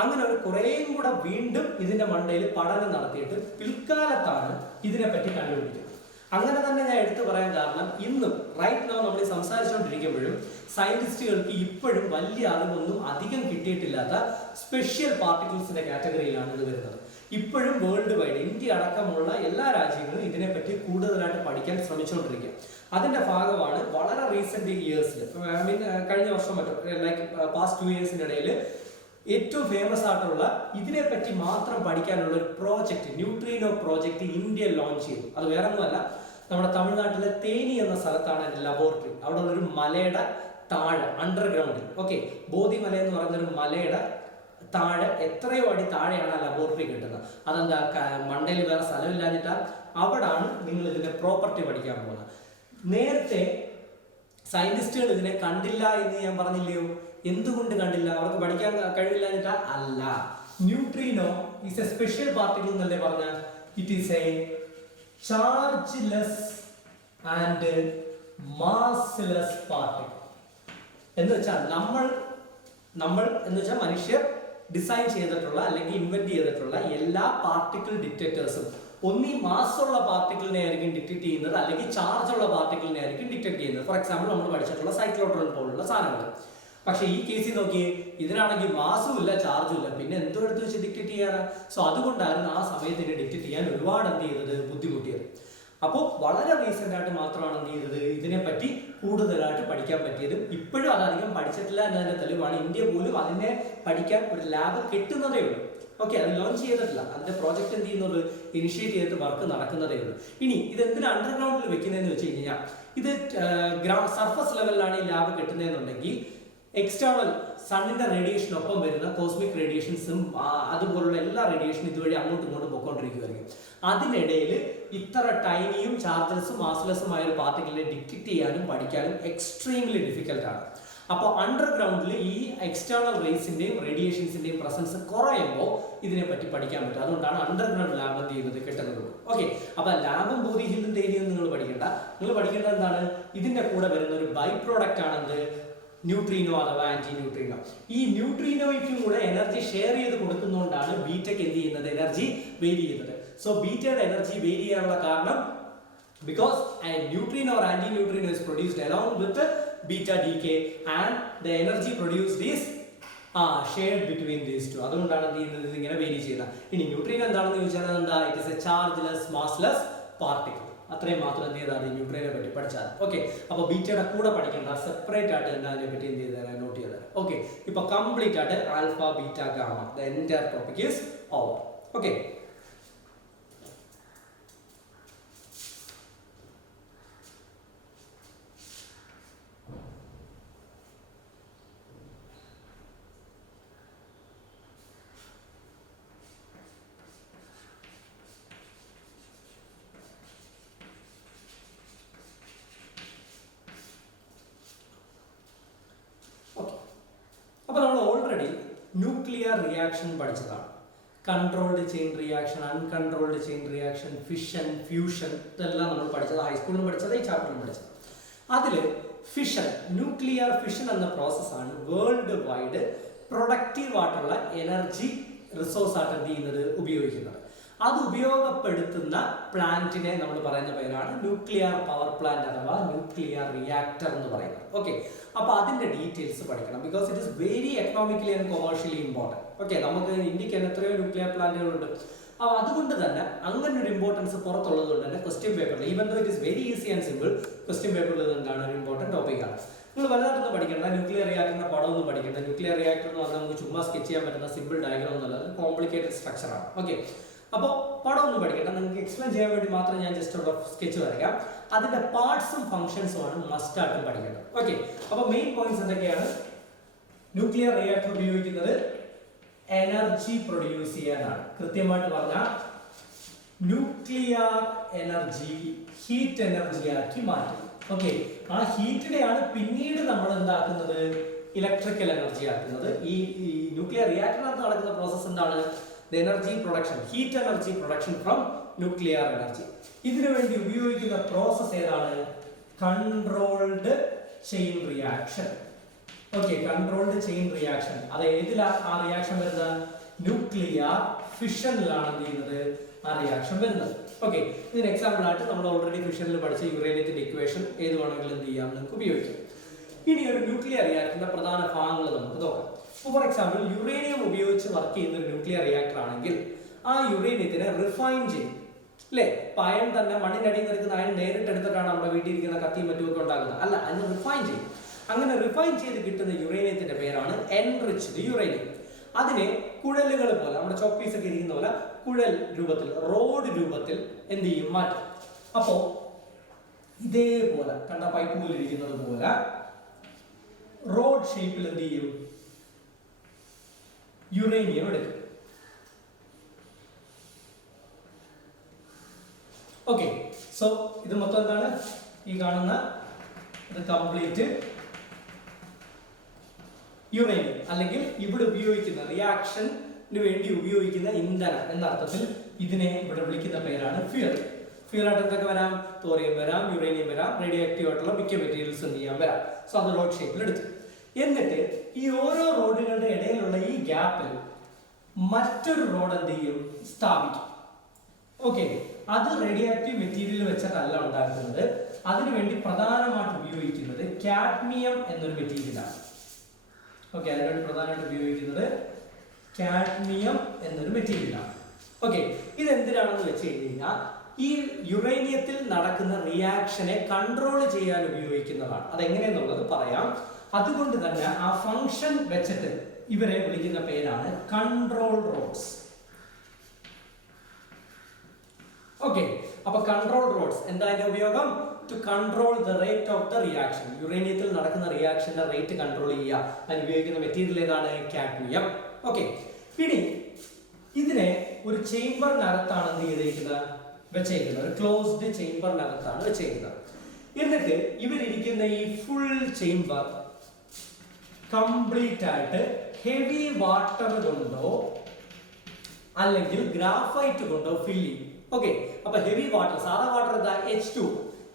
അങ്ങനെ അവർ കുറേയും കൂടെ വീണ്ടും ഇതിന്റെ മണ്ടയിൽ പഠനം നടത്തിയിട്ട് പിൽക്കാലത്താണ് ഇതിനെപ്പറ്റി കണ്ടുപിടിക്കുന്നത്. അങ്ങനെ തന്നെ ഞാൻ എടുത്തു പറയാൻ കാരണം ഇന്നും റൈറ്റ് നൗ നമ്മൾ സംസാരിച്ചുകൊണ്ടിരിക്കുമ്പോഴും സയന്റിസ്റ്റുകൾക്ക് ഇപ്പോഴും വലിയ അറിവൊന്നും അധികം കിട്ടിയിട്ടില്ലാത്ത സ്പെഷ്യൽ പാർട്ടിക്കിൾസിന്റെ കാറ്റഗറിയിലാണ് ഇത് വരുന്നത്. ഇപ്പോഴും വേൾഡ് വൈഡ് ഇന്ത്യ അടക്കമുള്ള എല്ലാ രാജ്യങ്ങളും ഇതിനെപ്പറ്റി കൂടുതലായിട്ട് പഠിക്കാൻ ശ്രമിച്ചുകൊണ്ടിരിക്കുക. അതിന്റെ ഭാഗമാണ് വളരെ റീസെന്റ് ഇയേഴ്സിൽ, കഴിഞ്ഞ വർഷം മറ്റോ ലൈക്ക് പാസ്റ്റ് 2 ഇയേഴ്സിന്റെ ഇടയിൽ ഏറ്റവും ഫേമസ് ആയിട്ടുള്ള ഇതിനെപ്പറ്റി മാത്രം പഠിക്കാനുള്ള ഒരു project, neutrino project India launch ചെയ്തു. അത് വേറെ ഒന്നുമല്ല, നമ്മുടെ തമിഴ്നാട്ടിലെ തേനി എന്ന സ്ഥലത്താണ് അതിന്റെ ലബോറട്ടറി. അവിടെ ഉള്ളൊരു മലയുടെ താഴെ അണ്ടർഗ്രൗണ്ടിൽ, ഓക്കെ, ബോധിമല എന്ന് പറയുന്നൊരു മലയുടെ താഴെ എത്രയോ അടി താഴെയാണ് ആ ലബോറട്ടറി കിട്ടുന്നത്. അതെന്താ? മണ്ടയിൽ വേറെ സ്ഥലമില്ലാഞ്ഞിട്ടാ. അവിടാണ് നിങ്ങൾ ഇതിന്റെ പ്രോപ്പർട്ടി പഠിക്കാൻ പോകുന്നത്. നേരത്തെ സയന്റിസ്റ്റുകൾ ഇതിനെ കണ്ടില്ല എന്ന് ഞാൻ പറഞ്ഞില്ലയോ? എന്തുകൊണ്ട് കണ്ടില്ല? അവർക്ക് പഠിക്കാൻ കഴിവില്ലാഞ്ഞിട്ടാ? അല്ല. Neutrino is A special particle എന്നല്ലേ പറഞ്ഞ. It is A chargeless and massless particle. എന്ന് വെച്ചാൽ നമ്മൾ എന്ന് വെച്ചാൽ മനുഷ്യർ ഡിസൈൻ ചെയ്തിട്ടുള്ള അല്ലെങ്കിൽ ഇൻവെന്റ് ചെയ്തിട്ടുള്ള എല്ലാ പാർട്ടിക്കിൾ ഡിറ്റക്ടേഴ്സും ഒന്നീ മാസ് ഉള്ള പാർട്ടിക്കിളിനെ ആയിരിക്കും ഡിറ്റക്ട് ചെയ്യുന്നത്, അല്ലെങ്കിൽ ചാർജ് ഉള്ള പാർട്ടിക്കിളിനെ ആയിരിക്കും ഡിറ്റക്ട് ചെയ്യുന്നത്. ഫോർ എക്സാമ്പിൾ നമ്മൾ പഠിച്ചിട്ടുള്ള സൈക്ലോട്രോൺ പോലുള്ള സാധനങ്ങൾ. പക്ഷെ ഈ കേസിൽ നോക്കിയേ, ഇതിനാണെങ്കിൽ മാസും ഇല്ല ചാർജും ഇല്ല, പിന്നെ എന്തോ എടുത്ത് വെച്ച് ഡിറ്റക്ട് ചെയ്യാറ്. സോ അതുകൊണ്ടായിരുന്നു ആ സമയത്തിന് ഡിറ്റക്ട് ചെയ്യാൻ ഒരുപാട് എന്ത് ചെയ്തത്? ബുദ്ധിമുട്ടിയത്. അപ്പോൾ വളരെ റീസെന്റ് ആയിട്ട് മാത്രമാണ് എന്ത് ചെയ്തത്? ഇതിനെപ്പറ്റി കൂടുതലായിട്ട് പഠിക്കാൻ പറ്റിയതും. ഇപ്പോഴും അതധികം പഠിച്ചിട്ടില്ല എന്നതിന്റെ തെളിവാണ് ഇന്ത്യ പോലും അതിനെ പഠിക്കാൻ ഒരു ലാബ് കിട്ടുന്നതേ ഉള്ളൂ. ഓക്കെ, അത് ലോഞ്ച് ചെയ്തിട്ടില്ല. അതിന്റെ പ്രോജക്റ്റ് എന്ത് ചെയ്യുന്നത്? ഇനിഷ്യേറ്റ് ചെയ്തിട്ട് വർക്ക് നടക്കുന്നതേ ഉള്ളൂ. ഇനി ഇത് എന്തിനാ അണ്ടർഗ്രൗണ്ടിൽ വെക്കുന്നതെന്ന് വെച്ച് കഴിഞ്ഞാൽ, ഇത് സർഫസ് ലെവലിലാണ് ഈ ലാബ് കിട്ടുന്നതെന്നുണ്ടെങ്കിൽ എക്സ്റ്റേണൽ സണ്ണിന്റെ റേഡിയേഷനൊപ്പം വരുന്ന കോസ്മിക് റേഡിയേഷൻസും അതുപോലുള്ള എല്ലാ റേഡിയേഷനും ഇതുവഴി അങ്ങോട്ടും ഇങ്ങോട്ടും പൊയ്ക്കൊണ്ടിരിക്കുകയായിരിക്കും. അതിനിടയിൽ ഇത്ര ടൈനിയും ചാർജസും മാസ്ലെസ്സുമായ ഒരു പാർട്ടിക്കിളിനെ ഡിറ്റക്ട് ചെയ്യാനും പഠിക്കാനും എക്സ്ട്രീംലി ഡിഫിക്കൽട്ട് ആണ്. അപ്പോൾ അണ്ടർഗ്രൗണ്ടിൽ ഈ എക്സ്റ്റേണൽ റേസിന്റെയും റേഡിയേഷൻസിന്റെയും പ്രസൻസ് കുറയുമ്പോൾ ഇതിനെപ്പറ്റി പഠിക്കാൻ പറ്റും. അതുകൊണ്ടാണ് അണ്ടർഗ്രൗണ്ട് ലാബ് എന്ത് ചെയ്യുന്നത്? കിട്ടുന്നത്. ഓക്കെ, അപ്പൊ ലാബും ബോധിഹില്ലും തേനിയും നിങ്ങൾ പഠിക്കേണ്ട. നിങ്ങൾ പഠിക്കേണ്ടത് എന്താണ്? ഇതിന്റെ കൂടെ വരുന്ന ഒരു ബൈ പ്രോഡക്റ്റ് ആണെന്ത്? ന്യൂട്രീനോ അഥവാ ആന്റി ന്യൂട്രീനോ. ഈ ന്യൂട്രീനോയ്ക്കും കൂടെ എനർജി ഷെയർ ചെയ്ത് കൊടുക്കുന്നതുകൊണ്ടാണ് ബീറ്റയ്ക്ക് എന്ത് ചെയ്യുന്നത്? എനർജി വേരി ചെയ്യുന്നത്. സോ ബീറ്റയുടെ എനർജി വേരി ചെയ്യാനുള്ള കാരണം because a neutrino or anti-neutrino is produced along with the beta decay and the energy produced is shared between these two. അതുകൊണ്ടാണ് എന്ത് ചെയ്യുന്നത്? ഇങ്ങനെ വേരി ചെയ്യുന്നത്. ഇനി ന്യൂട്രീനോ എന്താണെന്ന് ചോദിച്ചാൽ എന്താ? It is A chargeless massless particle. അത്രയും മാത്രം എന്ത് ചെയ്താൽ ന്യൂട്രീനെ പറ്റി പഠിച്ചാൽ. ഓക്കെ, അപ്പൊ ബീറ്റയുടെ കൂടെ പഠിക്കേണ്ട, സെപ്പറേറ്റ് ആയിട്ട് തന്നെ അതിനെ പറ്റി എന്ത് ചെയ്താൽ നോട്ട് ചെയ്താൽ. ഓക്കെ, ഇപ്പൊ കംപ്ലീറ്റ് ആയിട്ട് alpha beta gamma the entire topic is over. Okay, nuclear reaction പഠിച്ചതാണ്. Controlled chain reaction, uncontrolled chain reaction, fission, fusion, ഇതെല്ലാം നമ്മൾ പഠിച്ചത്. ഹൈസ്കൂളിലും പഠിച്ചത്, ഈ ചാപ്റ്ററിലും പഠിച്ചത്. അതിൽ ഫിഷൻ, ന്യൂക്ലിയർ ഫിഷൻ എന്ന പ്രോസസ്സാണ് വേൾഡ് വൈഡ് പ്രൊഡക്റ്റീവ് ആയിട്ടുള്ള എനർജി റിസോഴ്സ് ആയിട്ട് എന്ത് ചെയ്യുന്നത്? ഉപയോഗിക്കുന്നത്. അത് ഉപയോഗപ്പെടുത്തുന്ന പ്ലാന്റിനെ നമ്മൾ പറയുന്ന പേരാണ് ന്യൂക്ലിയർ പവർ പ്ലാന്റ് അഥവാ ന്യൂക്ലിയർ റിയാക്ടർ എന്ന് പറയുന്നത്. ഓക്കെ, അപ്പൊ അതിന്റെ ഡീറ്റെയിൽസ് പഠിക്കണം. Because it is very economically and commercially important. Okay, നമുക്ക് ഇന്ത്യക്ക് എത്രയോ ന്യൂക്ലിയർ പ്ലാന്റുകളുണ്ട്. അപ്പോൾ അതുകൊണ്ട് തന്നെ അങ്ങനെ ഒരു ഇമ്പോർട്ടൻസ് പുറത്തുള്ളത് കൊണ്ട് തന്നെ ക്വസ്റ്റ്യൻ പേപ്പറിൽ, even though it is very easy and simple, question പേപ്പറിൽ എന്താണ് ഒരു ഇമ്പോർട്ടൻറ്റ് ടോപ്പിക്കാണ്. നിങ്ങൾ വലുതായിട്ടൊന്നും പഠിക്കേണ്ട, ന്യൂക്ലിയർ റിയാക്ടറിന്റെ പടമൊന്നും പഠിക്കേണ്ട. ന്യൂക്ലിയർ റിയാക്ടർ എന്ന് പറഞ്ഞാൽ നമുക്ക് ചുമ്മാ സ്കെച്ച് ചെയ്യാൻ പറ്റുന്ന സിമ്പിൾ ഡയഗ്രാം ഒന്നുമല്ല, അത് കോംപ്ലിക്കേറ്റഡ് സ്ട്രക്ചറാണ്. ഓക്കെ, അപ്പോൾ പടമൊന്നും പഠിക്കേണ്ട, നിങ്ങൾക്ക് എക്സ്പ്ലെയിൻ ചെയ്യാൻ വേണ്ടി മാത്രം ഞാൻ ജസ്റ്റ് ഒരു സ്കെച്ച് വരയ്ക്കാം. അതിന്റെ പാർട്സും ഫംഗ്ഷൻസും ആണ് മസ്റ്റ് ആയിട്ടും പഠിക്കേണ്ടത്. ഓക്കെ, അപ്പോൾ മെയിൻ പോയിന്റ്സ് എന്തൊക്കെയാണ്? ന്യൂക്ലിയർ റിയാക്ടർ ഉപയോഗിക്കുന്നത് എനർജി പ്രൊഡ്യൂസ് ചെയ്യാനാണ്. കൃത്യമായിട്ട് പറഞ്ഞാൽ ന്യൂക്ലിയർ എനർജി ഹീറ്റ് എനർജി ആക്കി മാറ്റും. ഓക്കെ, ആ ഹീറ്റിനെയാണ് പിന്നീട് നമ്മൾ എന്താക്കുന്നത്? ഇലക്ട്രിക്കൽ എനർജി ആക്കുന്നത്. ഈ ന്യൂക്ലിയർ റിയാക്ടറിനകത്ത് നടക്കുന്ന പ്രോസസ് എന്താണ്? Energy production, heat energy production from nuclear energy. ഇതിനു വേണ്ടി ഉപയോഗിക്കുന്ന പ്രോസസ് ഏതാണ്? Controlled chain reaction. Okay, controlled chain reaction. അത് ഏതിലാണ് ആ റിയാക്ഷൻ വരുന്നത്? ന്യൂക്ലിയർ ഫിഷനിലാണ് എന്ത് ചെയ്യുന്നത്? ആ റിയാക്ഷൻ വരുന്നത്. ഓക്കെ, ഇതിന് എക്സാമ്പിൾ ആയിട്ട് നമ്മൾ ഓൾറെഡി ഫിഷനിൽ പഠിച്ച യുറേനിയത്തിന്റെ ഇക്വേഷൻ ഏത് വേണമെങ്കിലും എന്ത് ചെയ്യാം, നിങ്ങൾക്ക് ഉപയോഗിക്കാം. ഇനി ഒരു ന്യൂക്ലിയർ റിയാക്ടറിന്റെ പ്രധാന ഭാഗങ്ങൾ നമുക്ക് നോക്കാം. ഫോർ എക്സാമ്പിൾ, യുറേനിയം ഉപയോഗിച്ച് വർക്ക് ചെയ്യുന്ന ഒരു ന്യൂക്ലിയർ റിയാക്ടർ ആണെങ്കിൽ ആ യുറേനിയത്തിനെ റിഫൈൻ ചെയ്യും. അല്ലേ, അയൺ തന്നെ മണ്ണിനടിയിൽ നിൽക്കുന്ന അയൺ നേരിട്ട് എടുത്തിട്ടാണ് നമ്മുടെ വീട്ടിൽ ഇരിക്കുന്ന കത്തിയും മറ്റുമൊക്കെ ഉണ്ടാക്കുന്നത്. അല്ല, അതിന് റിഫൈൻ ചെയ്യും. അങ്ങനെ റിഫൈൻ ചെയ്ത് കിട്ടുന്ന യുറേനിയത്തിന്റെ പേരാണ് എൻറിച്ച്ഡ് യുറേനിയം. അതിനെ കുഴലുകൾ പോലെ, നമ്മുടെ ചോപ്പീസ് ഒക്കെ ഇരിക്കുന്ന പോലെ കുഴൽ രൂപത്തിൽ, റോഡ് രൂപത്തിൽ എന്ത് ചെയ്യും? മാറ്റും. അപ്പോ ഇതേപോലെ കണ്ട പൈപ്പ് പോലെ ഇരിക്കുന്നത് പോലെ റോഡ് ഷേപ്പിൽ എന്ത് ചെയ്യും? യുറേനിയം എടുക്കും. ഓക്കെ, സോ ഇത് മൊത്തം എന്താണ്? ഈ കാണുന്ന ഇത് കംപ്ലീറ്റ് യുറേനിയം, അല്ലെങ്കിൽ ഇവിടെ ഉപയോഗിക്കുന്ന റിയാക്ഷന് വേണ്ടി ഉപയോഗിക്കുന്ന ഇന്ധനം എന്ന അർത്ഥത്തിൽ ഇതിനെ ഇവിടെ വിളിക്കുന്ന പേരാണ് ഫ്യൂൽ. ഫ്യൂൽ ആയിട്ട് എന്തൊക്കെ വരാം? തോറിയം വരാം, യുറേനിയം വരാം, റേഡിയോ ആക്റ്റീവ് ആയിട്ടുള്ള മിക്ക മെറ്റീരിയൽസ് എന്ത് ചെയ്യാൻ വരാം. സോ അത് റോഡ് ഷേപ്പിൽ എടുത്തു. എന്നിട്ട് ഈ ഓരോ റോഡുകളുടെ ഇടയിലുള്ള ഈ ഗ്യാപ്പിൽ മറ്റൊരു റോഡ് എന്ത് ചെയ്യും? സ്ഥാപിക്കും. ഓക്കെ, അത് റേഡിയോ ആക്റ്റീവ് മെറ്റീരിയൽ വെച്ചിട്ടല്ല ഉണ്ടാക്കുന്നത്. അതിനുവേണ്ടി പ്രധാനമായിട്ട് ഉപയോഗിക്കുന്നത് കാഡ്മിയം എന്നൊരു മെറ്റീരിയലാണ്. ഓക്കെ, അതിനുവേണ്ടി പ്രധാനമായിട്ട് ഉപയോഗിക്കുന്നത് കാഡ്മിയം എന്നൊരു മെറ്റീരിയലാണ്. ഓക്കെ, ഇത് എന്തിനാണെന്ന് വെച്ച് കഴിഞ്ഞാൽ ഈ യുറേനിയത്തിൽ നടക്കുന്ന റിയാക്ഷനെ കൺട്രോൾ ചെയ്യാൻ ഉപയോഗിക്കുന്നതാണ്. അതെങ്ങനെയെന്നുള്ളത് പറയാം. അതുകൊണ്ട് തന്നെ ആ ഫംഗ്ഷൻ വെച്ചിട്ട് ഇവരെ വിളിക്കുന്ന പേരാണ് കൺട്രോൾ റോഡ്സ്. ഓക്കെ, അപ്പൊ കൺട്രോൾ റോഡ്സ് എന്താ അതിന്റെ ഉപയോഗം? To control the rate of the reaction. യുറേനിയത്തിൽ നടക്കുന്ന റിയാക്ഷന്റെ റേറ്റ് കൺട്രോൾ ചെയ്യുക. അതിന് ഉപയോഗിക്കുന്ന മെറ്റീരിയൽ ഏതാണ്? കാഡ്മിയം. ഓക്കെ, ഇനി ഇതിനെ ഒരു ചേംബറിനകത്താണ് എന്ത് ചെയ്തിരിക്കുന്നത്? വെച്ചേക്കുന്നത്. ഒരു ക്ലോസ്ഡ് ചേംബറിനകത്താണ് വെച്ചേക്കുന്നത്. എന്നിട്ട് ഇവരിയ്ക്കുന്ന ഈ ഫുൾ ചേംബർ കംപ്ലീറ്റ് ആയിട്ട് ഹെവി വാട്ടർ കൊണ്ടോ അല്ലെങ്കിൽ ഗ്രാഫൈറ്റ് കൊണ്ടോ ഫില്ല് ചെയ്യും. ഓക്കെ, അപ്പൊ ഹെവി വാട്ടർ, സാധാ വാട്ടർ എന്താ? H2.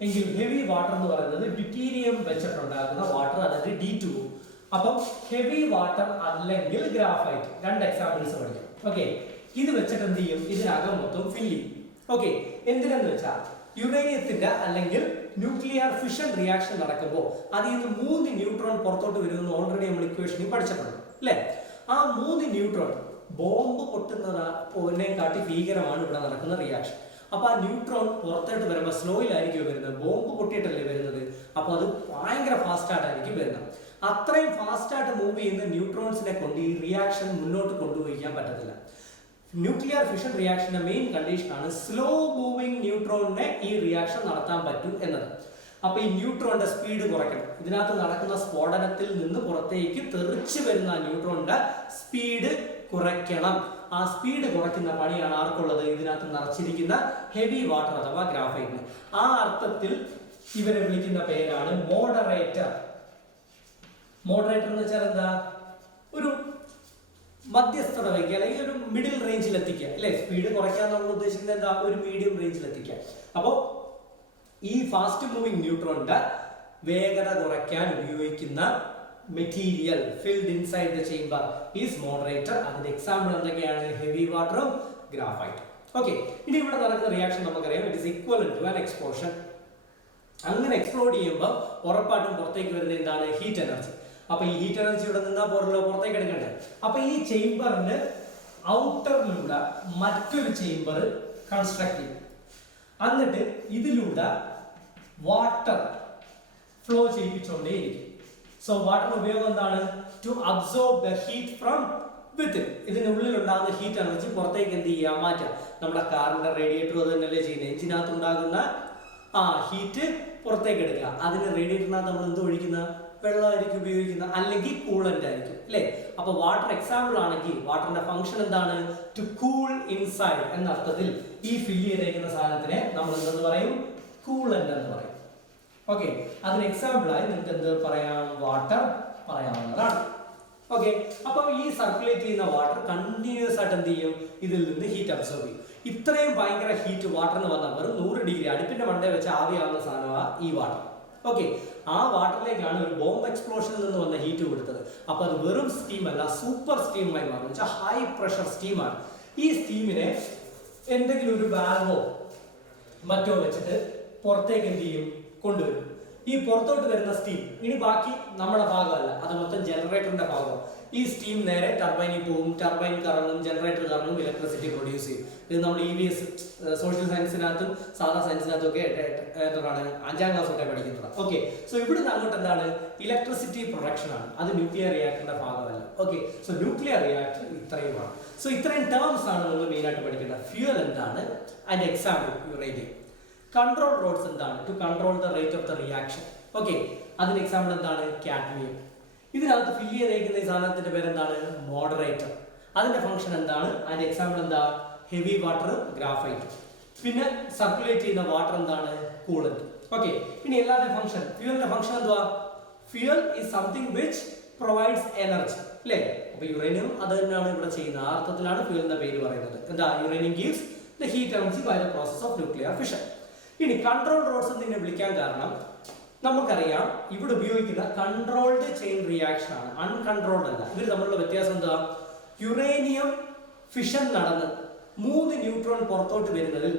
എങ്കിൽ ഹെവി വാട്ടർ എന്ന് പറയുന്നത് ഡ്യൂറ്റീരിയം വെച്ചിട്ടുണ്ടാകുന്ന വാട്ടർ, അതായത് D2. അപ്പം ഹെവി വാട്ടർ അല്ലെങ്കിൽ ഗ്രാഫൈറ്റ്, രണ്ട് എക്സാമ്പിൾസ് പഠിക്കും. ഓക്കെ, ഇത് വെച്ചിട്ട് എന്ത് ചെയ്യും? ഇതിനകം മൊത്തം ഫില്ല് ചെയ്യും. ഓക്കെ, എന്തിനെന്ന് വെച്ചാൽ യുറേനിയത്തിന്റെ അല്ലെങ്കിൽ ന്യൂക്ലിയർ ഫിഷൻ റിയാക്ഷൻ നടക്കുമ്പോൾ അതിൽ നിന്ന് 3 ന്യൂട്രോൺ പുറത്തോട്ട് വരുമെന്ന് ഓൾറെഡി നമ്മൾ ഇക്വേഷനിൽ പഠിച്ചിട്ടുണ്ട് അല്ലേ? ആ 3 ന്യൂട്രോൺ ബോംബ് പൊട്ടുന്നതിനെ കാട്ടി ഭീകരമാണ് ഇവിടെ നടക്കുന്ന റിയാക്ഷൻ. അപ്പൊ ആ ന്യൂട്രോൺ പുറത്തോട്ട് വരുമ്പോൾ സ്ലോയിലായിരിക്കും വരുന്നത്, ബോംബ് പൊട്ടിയിട്ടല്ലേ വരുന്നത്. അപ്പൊ അത് ഭയങ്കര ഫാസ്റ്റ് ആയിട്ടായിരിക്കും വരുന്നത്. അത്രയും ഫാസ്റ്റ് ആയിട്ട് മൂവ് ചെയ്യുന്ന ന്യൂട്രോൺസിനെ കൊണ്ട് ഈ റിയാക്ഷൻ മുന്നോട്ട് കൊണ്ടുപോയിക്കാൻ പറ്റത്തില്ല. ന്യൂക്ലിയർ ഫിഷൻ റിയാക്ഷന്റെ മെയിൻ കണ്ടീഷൻ ആണ് സ്ലോ മൂവിംഗ് ന്യൂട്രോണിനെ ഈ റിയാക്ഷൻ നടത്താൻ പറ്റും എന്നത്. അപ്പൊ ഈ ന്യൂട്രോണിന്റെ സ്പീഡ് കുറയ്ക്കണം. ഇതിനകത്ത് നടക്കുന്ന സ്ഫോടനത്തിൽ നിന്ന് പുറത്തേക്ക് തെറിച്ചു വരുന്ന ന്യൂട്രോണിന്റെ സ്പീഡ് കുറയ്ക്കണം. ആ സ്പീഡ് കുറയ്ക്കുന്ന പണിയാണ് ആർക്കുള്ളത്? ഇതിനകത്ത് നിറച്ചിരിക്കുന്ന ഹെവി വാട്ടർ അഥവാ ഗ്രാഫൈറ്റിന്. ആ അർത്ഥത്തിൽ ഇവരെ വിളിക്കുന്ന പേരാണ് മോഡറേറ്റർ. മോഡറേറ്റർ എന്ന് വെച്ചാൽ എന്താ? ഒരു മധ്യസ്ഥത വയ്ക്കുക, അല്ലെങ്കിൽ ഒരു മിഡിൽ റേഞ്ചിൽ എത്തിക്കുക അല്ലെ? സ്പീഡ് കുറയ്ക്കാൻ നമ്മൾ ഉദ്ദേശിക്കുന്നത് എന്താ? ഒരു മീഡിയം റേഞ്ചിൽ എത്തിക്കുക. അപ്പോൾ ഈ ഫാസ്റ്റ് മൂവിംഗ് ന്യൂട്രോണിന്റെ വേഗത കുറയ്ക്കാൻ ഉപയോഗിക്കുന്ന material filled inside the chamber is moderator. അതിന്റെ എക്സാമ്പിൾ എന്തൊക്കെയാണ്? ഹെവി വാട്ടറും ഗ്രാഫൈറ്റ്. ഓക്കെ, ഇനി ഇവിടെ നടക്കുന്ന റിയാക്ഷൻ നമുക്കറിയാം, it is equivalent to an explosion. അങ്ങനെ എക്സ്പ്ലോഡ് ചെയ്യുമ്പോൾ ഉറപ്പായിട്ടും പുറത്തേക്ക് വരുന്നത് എന്താണ്? Heat energy. അപ്പൊ ഈ ഹീറ്റ് എനർജി ഇവിടെ നിന്നാ പോരല്ലോ, പുറത്തേക്ക് എടുക്കണ്ടേ. അപ്പൊ ഈ ചേംബറിന് ഔട്ടറിലൂടെ മറ്റൊരു ചേംബർ കൺസ്ട്രക്ട് ചെയ്യും. എന്നിട്ട് ഇതിലൂടെ വാട്ടർ ഫ്ലോ ചെയ്യിപ്പിച്ചുകൊണ്ടേയിരിക്കും. സോ വാട്ടറിന്റെ ഉപയോഗം എന്താണ്? To absorb the heat from within. ഇതിനുള്ളിൽ ഉണ്ടാകുന്ന ഹീറ്റ് എനർജി പുറത്തേക്ക് എന്ത് ചെയ്യുക? മാറ്റാം. നമ്മുടെ കാറിന്റെ റേഡിയേറ്റർ അത് തന്നെയല്ലേ ചെയ്യുന്നത്. എഞ്ചിനകത്ത് ഉണ്ടാകുന്ന ഹീറ്റ് പുറത്തേക്ക് എടുക്കുക. അതിന് റേഡിയേറ്ററിനകത്ത് നമ്മൾ എന്ത് ഒഴിക്കുന്ന? വെള്ളമായിരിക്കും ഉപയോഗിക്കുന്ന, അല്ലെങ്കിൽ കൂളന്റ് ആയിരിക്കും അല്ലേ? അപ്പൊ വാട്ടർ എക്സാമ്പിൾ ആണെങ്കിൽ വാട്ടറിന്റെ ഫംഗ്ഷൻ എന്താണ്? ടു കൂൾ ഇൻസൈഡ് എന്ന അർത്ഥത്തിൽ ഈ ഫില്ല് ചെയ്തേക്കുന്ന സാധനത്തിനെ നമ്മൾ എന്തെന്ന് പറയും? കൂളന്റ് എന്ന് പറയും. ഓക്കെ, അതിന് എക്സാമ്പിൾ ആയി നിങ്ങൾക്ക് എന്ത് പറയാം? വാട്ടർ പറയാവുന്നതാണ്. ഓക്കെ, അപ്പൊ ഈ സർക്കുലേറ്റ് ചെയ്യുന്ന വാട്ടർ കണ്ടിന്യൂസ് ആയിട്ട് എന്ത് ചെയ്യും? ഇതിൽ നിന്ന് ഹീറ്റ് അബ്സോർബ് ചെയ്യും. ഇത്രയും ഭയങ്കര ഹീറ്റ് വാട്ടറിന് വന്നാൽ വെറും 100 ഡിഗ്രി അടുപ്പിന്റെ മണ്ടേ വെച്ച് ആവിയാവുന്ന സാധനമാണ് ഈ വാട്ടർ. ഓക്കെ, ആ വാട്ടറിലേക്കാണ് ഒരു ബോംബ് എക്സ്പ്ലോഷനിൽ നിന്ന് വന്ന ഹീറ്റ് കൊടുത്തത്. അപ്പൊ അത് വെറും സ്റ്റീം അല്ല, സൂപ്പർ സ്റ്റീമായി മാറും. ഹൈ പ്രഷർ സ്റ്റീമാണ്. ഈ സ്റ്റീമിനെ എന്തെങ്കിലും ഒരു വാൽവോ മറ്റോ വെച്ചിട്ട് പുറത്തേക്ക് എന്ത് ചെയ്യും? കൊണ്ടുവരും. ഈ പുറത്തോട്ട് വരുന്ന സ്റ്റീം ഇനി ബാക്കി നമ്മുടെ ഭാഗമല്ല, അത് മൊത്തം ജനറേറ്ററിന്റെ ഭാഗം. ഈ സ്റ്റീം നേരെ ടർബൈനിൽ പോകും, ടർബൈൻ കറങ്ങും, ജനറേറ്റർ കറങ്ങും, ഇലക്ട്രിസിറ്റി പ്രൊഡ്യൂസ് ചെയ്യും. ഇത് നമ്മൾ EVS സോഷ്യൽ സയൻസിനകത്തും സാധാ സയൻസിനകത്തും ഒക്കെ എന്താണ് 5ാം ക്ലാസ് ഒക്കെ പഠിക്കുന്നത്. ഓക്കെ, സോ ഇവിടുന്ന് അങ്ങോട്ട് എന്താണ്? ഇലക്ട്രിസിറ്റി പ്രൊഡക്ഷൻ ആണ്. അത് ന്യൂക്ലിയർ റിയാക്ടറിന്റെ ഭാഗമല്ല. ഓക്കെ, സോ ന്യൂക്ലിയർ റിയാക്ടർ ഇത്രയുമാണ്. സോ ഇത്രയും ടേംസ് ആണ് നമ്മൾ മെയിൻ ആയിട്ട് പഠിക്കേണ്ടത്. ഫ്യൂൽ എന്താണ്? അതിന്റെ എക്സാമ്പിൾ യുറേനിയം. കൺട്രോൾ റോഡ്സ് എന്താണ്? To control the rate of the reaction. Okay, അതിന് എക്സാമ്പിൾ എന്താണ്? കാഡ്മിയം. ഇതിനകത്ത് ഫില്ല് ചെയ്തേക്കുന്ന ഈ സാധനത്തിന്റെ പേര് എന്താണ്? മോഡറേറ്റർ. അതിന്റെ ഫംഗ്ഷൻ എന്താണ്? അതിന്റെ എക്സാമ്പിൾ എന്താ? Heavy water, graphite. പിന്നെ സർക്കുലേറ്റ് ചെയ്യുന്ന വാട്ടർ എന്താണ്? കൂളന്റ്. ഓക്കെ, ഇനി എല്ലാവരുടെ ഫംഗ്ഷൻ, ഫ്യൂലിന്റെ ഫംഗ്ഷൻ എന്തുവാ? Fuel is something which provides energy അല്ലേ? അപ്പൊ യുറേനിയം അത് തന്നെയാണ് ഇവിടെ ചെയ്യുന്നത്. ആ അർത്ഥത്തിലാണ് ഫ്യൂലിന്റെ പേര് പറയുന്നത്. എന്താ? Uranium gives the heat energy by the process of nuclear fission. ഇനി കൺട്രോൾ റോഡ്സ് എന്ന് വിളിക്കാൻ കാരണം നമുക്കറിയാം ഇവിടെ ഉപയോഗിക്കുന്ന കൺട്രോൾഡ് ചെയിൻ റിയാക്ഷൻ ആണ്, അൺകൺട്രോൾഡ് അല്ല. ഇവർ തമ്മിലുള്ള വ്യത്യാസം എന്താ? യുറേനിയം ഫിഷൻ നടന്ന് 3 ന്യൂട്രോൺ പുറത്തോട്ട് വരുന്നതിൽ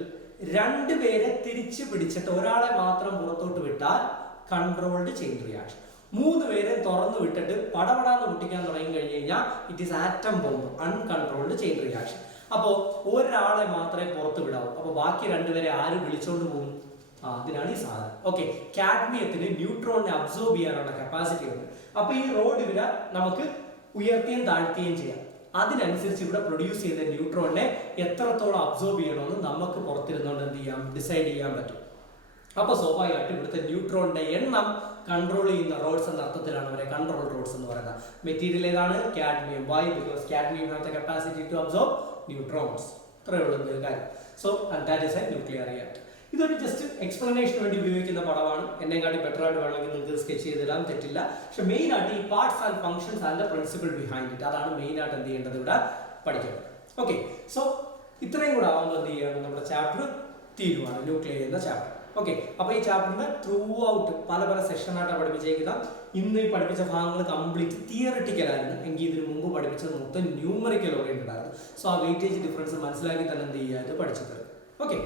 2 പേരെ തിരിച്ചു പിടിച്ചിട്ട് ഒരാളെ മാത്രം പുറത്തോട്ട് വിട്ടാൽ കൺട്രോൾഡ് ചെയിൻ റിയാക്ഷൻ. 3 പേരെ തുറന്നു വിട്ടിട്ട് പടപടാന്ന് പൊട്ടിക്കാൻ തുടങ്ങി കഴിഞ്ഞു കഴിഞ്ഞാൽ it is atom bomb, uncontrolled chain reaction. അപ്പോൾ ഒരാളെ മാത്രമേ പുറത്ത് വിടാവൂ. അപ്പോൾ ബാക്കി 2 പേരെ ആര് വിളിച്ചോണ്ട് പോകും? അതിനാണ് ഈ സാധനം. ഓക്കെ, കാഡ്മിയത്തിന് ന്യൂട്രോണിനെ അബ്സോർബ് ചെയ്യാനുള്ള കപ്പാസിറ്റി ഉണ്ട്. അപ്പൊ ഈ റോഡ് ഇവിടെ നമുക്ക് ഉയർത്തുകയും താഴ്ത്തുകയും ചെയ്യാം. അതിനനുസരിച്ച് ഇവിടെ പ്രൊഡ്യൂസ് ചെയ്ത ന്യൂട്രോണിനെ എത്രത്തോളം അബ്സോർബ് ചെയ്യണമെന്ന് നമുക്ക് പുറത്തിരുന്നുകൊണ്ട് എന്ത് ചെയ്യാം? ഡിസൈഡ് ചെയ്യാൻ പറ്റും. അപ്പൊ സ്വാഭാവികമായിട്ട് ഇവിടുത്തെ ന്യൂട്രോണിന്റെ എണ്ണം കൺട്രോൾ ചെയ്യുന്ന റോഡ്സ് എന്ന അർത്ഥത്തിലാണ് അവരെ കൺട്രോൾ റോഡ്സ് എന്ന് പറയുന്നത്. മെറ്റീരിയൽ ഏതാണ്? Cadmium. Why? Because cadmium has the capacity to absorb neutrons. ഇത്രയേ ഉള്ളൂ ഒരു കാര്യം. So that is a nuclear reactor. ഇതൊരു ജസ്റ്റ് എക്സ്പ്ലനേഷന് വേണ്ടി ഉപയോഗിക്കുന്ന പടമാണ്. എന്നെക്കാട്ടി ബെറ്റർ ആയിട്ട് വേണമെങ്കിൽ നിങ്ങൾക്ക് സ്കെച്ച് ചെയ്തിടാൻ തെറ്റില്ല. പക്ഷെ മെയിൻ ആയിട്ട് ഈ parts and functions and the principle behind it, അതാണ് മെയിൻ ആയിട്ട് എന്ത് ചെയ്യേണ്ടത് ഇവിടെ പഠിക്കേണ്ടത്. ഓക്കെ, സോ ഇത്രയും കൂടെ ആവുമ്പോൾ എന്ത് ചെയ്യണം? നമ്മുടെ ചാപ്റ്റർ തീരുവാണ്, ന്യൂക്ലിയർ എന്ന ചാപ്റ്റർ. ഓക്കെ, അപ്പോൾ ഈ ചാപ്റ്ററിന്റെ ത്രൂ ഔട്ട് പല പല സെഷനായിട്ടാണ് പഠിപ്പിച്ചേക്കുക. ഇന്ന് ഈ പഠിപ്പിച്ച ഭാഗങ്ങൾ കംപ്ലീറ്റ് തിയറിറ്റിക്കൽ ആയിരുന്നു. എങ്കിൽ ഇതിനു മുമ്പ് പഠിപ്പിച്ചത് മൊത്തം ന്യൂമറിക്കൽ ഓറിയന്റഡ് ആയിരുന്നു. സോ ആ വെയിറ്റേജ് ഡിഫറൻസ് മനസ്സിലാക്കി തന്നെ എന്ത് ചെയ്യാനായിട്ട് പഠിച്ചു തരും. ഓക്കെ.